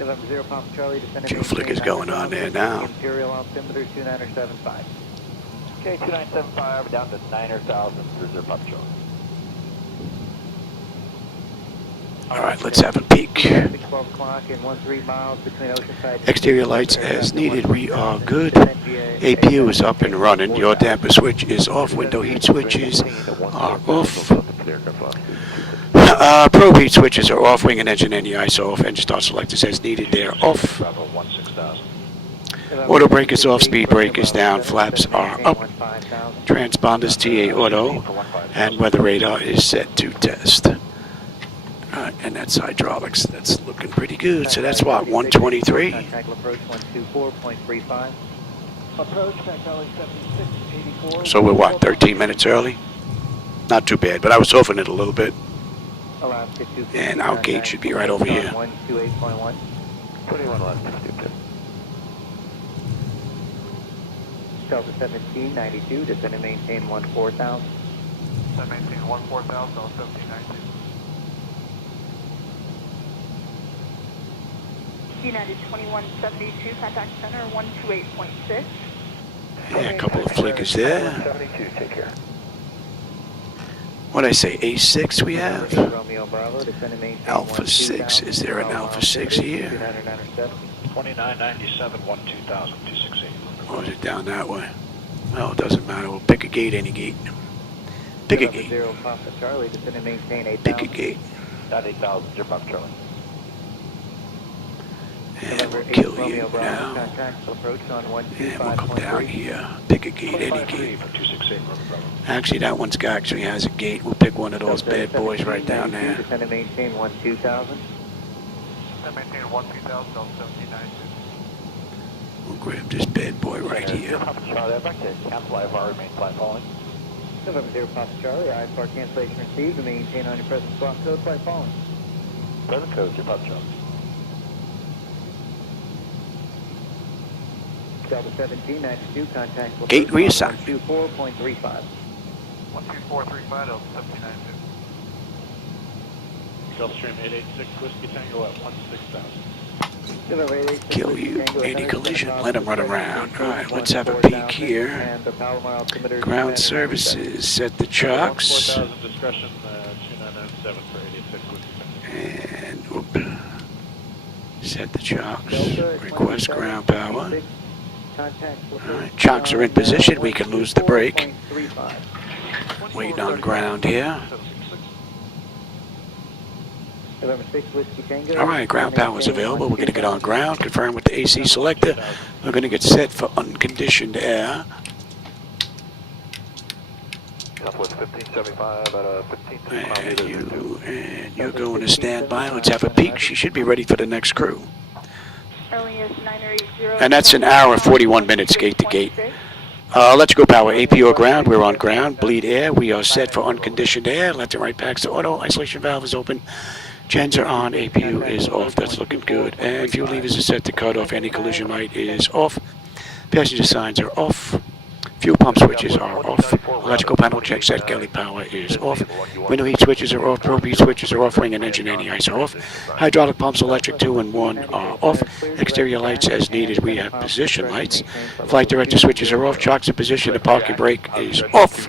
November 0 Papa Charlie, descend and Few maintain flickers going on there now. Imperial altimeter 2975. Okay, 2975 down to 9,000 for 0 Papa Charlie. All right, let's have a peek. 12 o'clock and 13 miles between Oceanside. Exterior lights as needed. We are good. APU is up and running. Your damper switch is off. Window heat switches are off. Probe heat switches are off. Wing and engine NEIs are off. Engine start selectors as needed. They're off. Auto brake is off. Speed brake is down. Flaps are up. Transponders TA auto. And weather radar is set to test. Alright, and that's hydraulics. That's looking pretty good. So that's what, 123? So we're what, 13 minutes early? Not too bad, but I was hoping it a little bit. And our gate should be right over here. 21 left, 222. Delta 1792, descend and maintain 14,000. Descend and maintain 14,000, Delta 1792. United 2172, contact center 128.6. Yeah, a couple of flickers there. 72, take care. What'd I say, A6 we have? Romeo Bravo, descend and maintain Alpha 6, is there an Alpha 6 here? 2997, 12000, 268. Or is it down that way? Well, it doesn't matter, we'll pick a gate, any gate. Pick a gate. Zero Papa Charlie, descend and maintain 8,000. Pick a gate. Not 8,000, Zero Papa Charlie. And we'll kill you now. And we'll come down here. Pick a gate, any gate. Actually, that one's actually has a gate. We'll pick one of those bad boys right down there. Descend and maintain 12,000. Descend and maintain 12,000, Delta 1792. We'll grab this bad boy right here. Charlie, back to cancel IFR, remain flat following. November 0 Papa Charlie, IFR cancellation received, and maintain on your present squawk code, flight following. Present code, 0 Papa Charlie. Delta 1792, contact. Gate reassigned. 124.35. 12435, Delta 1792. Gulfstream 886, Whiskey Tango at 16,000. November 886, Kill you. Any collision, let him run around. Alright, let's have a peek here. Ground services, set the chocks. 4,000 discretion, 2997 for 86, Whiskey Tango. And, whoop. Set the chocks. Request ground power. Alright, chocks are in position. We can lose the brake. Waiting on ground here. Alright, ground power is available. We're going to get on ground, confirm with the AC selector. We're going to get set for unconditioned air. Southwest 1575 at a 15 And you're going to stand by. Let's have a peek. She should be ready for the next crew. And that's an hour and 41 minutes gate to gate. Let's go power. APO ground. We're on ground. Bleed air. We are set for unconditioned air. Left and right packs to auto. Isolation valve is open. Gens are on. APU is off. That's looking good. And fuel levers are set to cut off. Any collision light is off. Passenger signs are off. Fuel pump switches are off. Electrical panel check set. Galley power is off. Window heat switches are off. Probe heat switches are off. Wing and engine NEIs are off. Hydraulic pumps, electric 2 and 1 are off. Exterior lights as needed. We have position lights. Flight director switches are off. Chocks in position. The parking brake is off.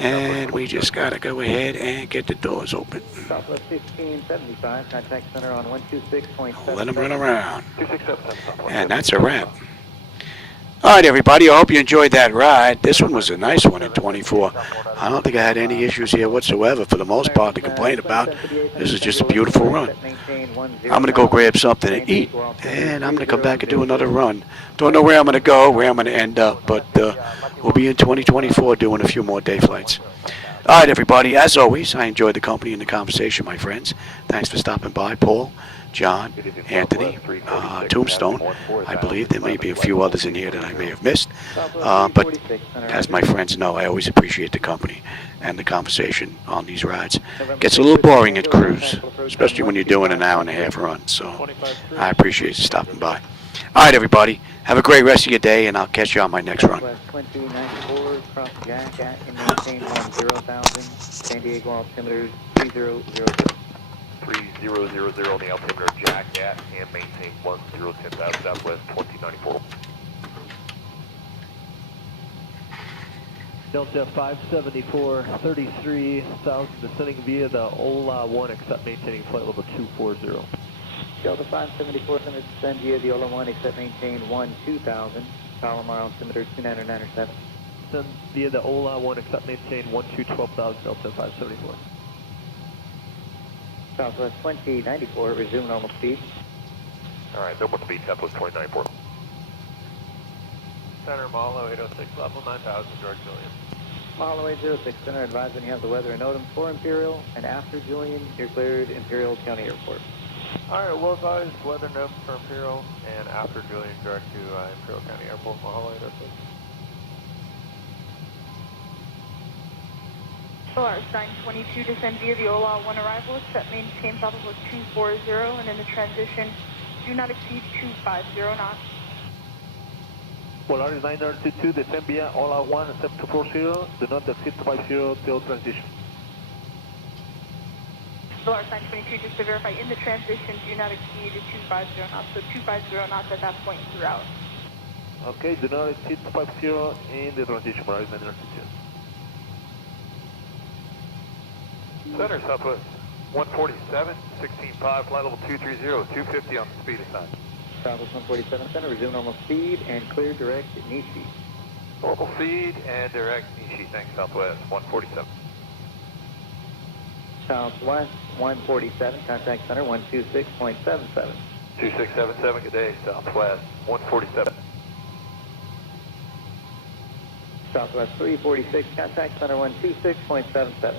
And we just gotta go ahead and get the doors open. Southwest 1575, contact center on 126.7. Let them run around. And that's a wrap. Alright everybody, I hope you enjoyed that ride. This one was a nice one in 24. I don't think I had any issues here whatsoever for the most part to complain about. This is just a beautiful run. I'm going to go grab something to eat, and I'm going to come back and do another run. Don't know where I'm going to go, where I'm going to end up, but we'll be in 2024 doing a few more day flights. Alright everybody, as always, I enjoyed the company and the conversation, my friends. Thanks for stopping by, Paul, John, Anthony, Tombstone. I believe there may be a few others in here that I may have missed. But as my friends know, I always appreciate the company and the conversation on these rides. Gets a little boring at cruise, especially when you're doing an hour-and-a-half run. So I appreciate you stopping by. All right, everybody. Have a great rest of your day, and I'll catch you on my next run. 2094, cross Jack at and maintain 10,000. San Diego altimeter 3000. 3000 on the altimeter, Jack at and maintain 10,000 Southwest 2094. Delta 574-33,000 descending via the OLA-1 accept maintaining flight level 240. Delta 574 is going to descend via the OLA-1 except maintain 2000. Palomar altimeter 2997. Descend via the OLA-1 accept maintain 12,000 Delta 574. Southwest 2094, resume normal speed. Alright, normal speed, Southwest 2094. Center Mahalo 806, level 9,000, direct Julian. Mahalo 806, center, advise when you have the weather and NOTAM for Imperial, and after Julian, you're cleared Imperial County Airport. Alright, well guys, weather NOTAM for Imperial, and after Julian, direct to Imperial County Airport, Mahalo 806. Solar sign 22, descend via the OLA-1 arrival, set maintain level 240, and in the transition, do not exceed 250 knots. Polaris 922, descend via OLA-1, accept 240, do not exceed 250 till transition. Solar sign 22, just to verify, in the transition, do not exceed 250 knots, so 250 knots at that point throughout. Okay, do not exceed 250 in the transition, Polaris 922. Center, Southwest 147, 16.5, flight level 230, 250 on the speed aside. Southwest 147 center, resume normal speed and clear direct Nishi. Normal speed and direct Nishi, thanks, Southwest 147. Southwest 147, contact center 126.77. 2677, good day, Southwest 147. Southwest 346, contact center 126.77.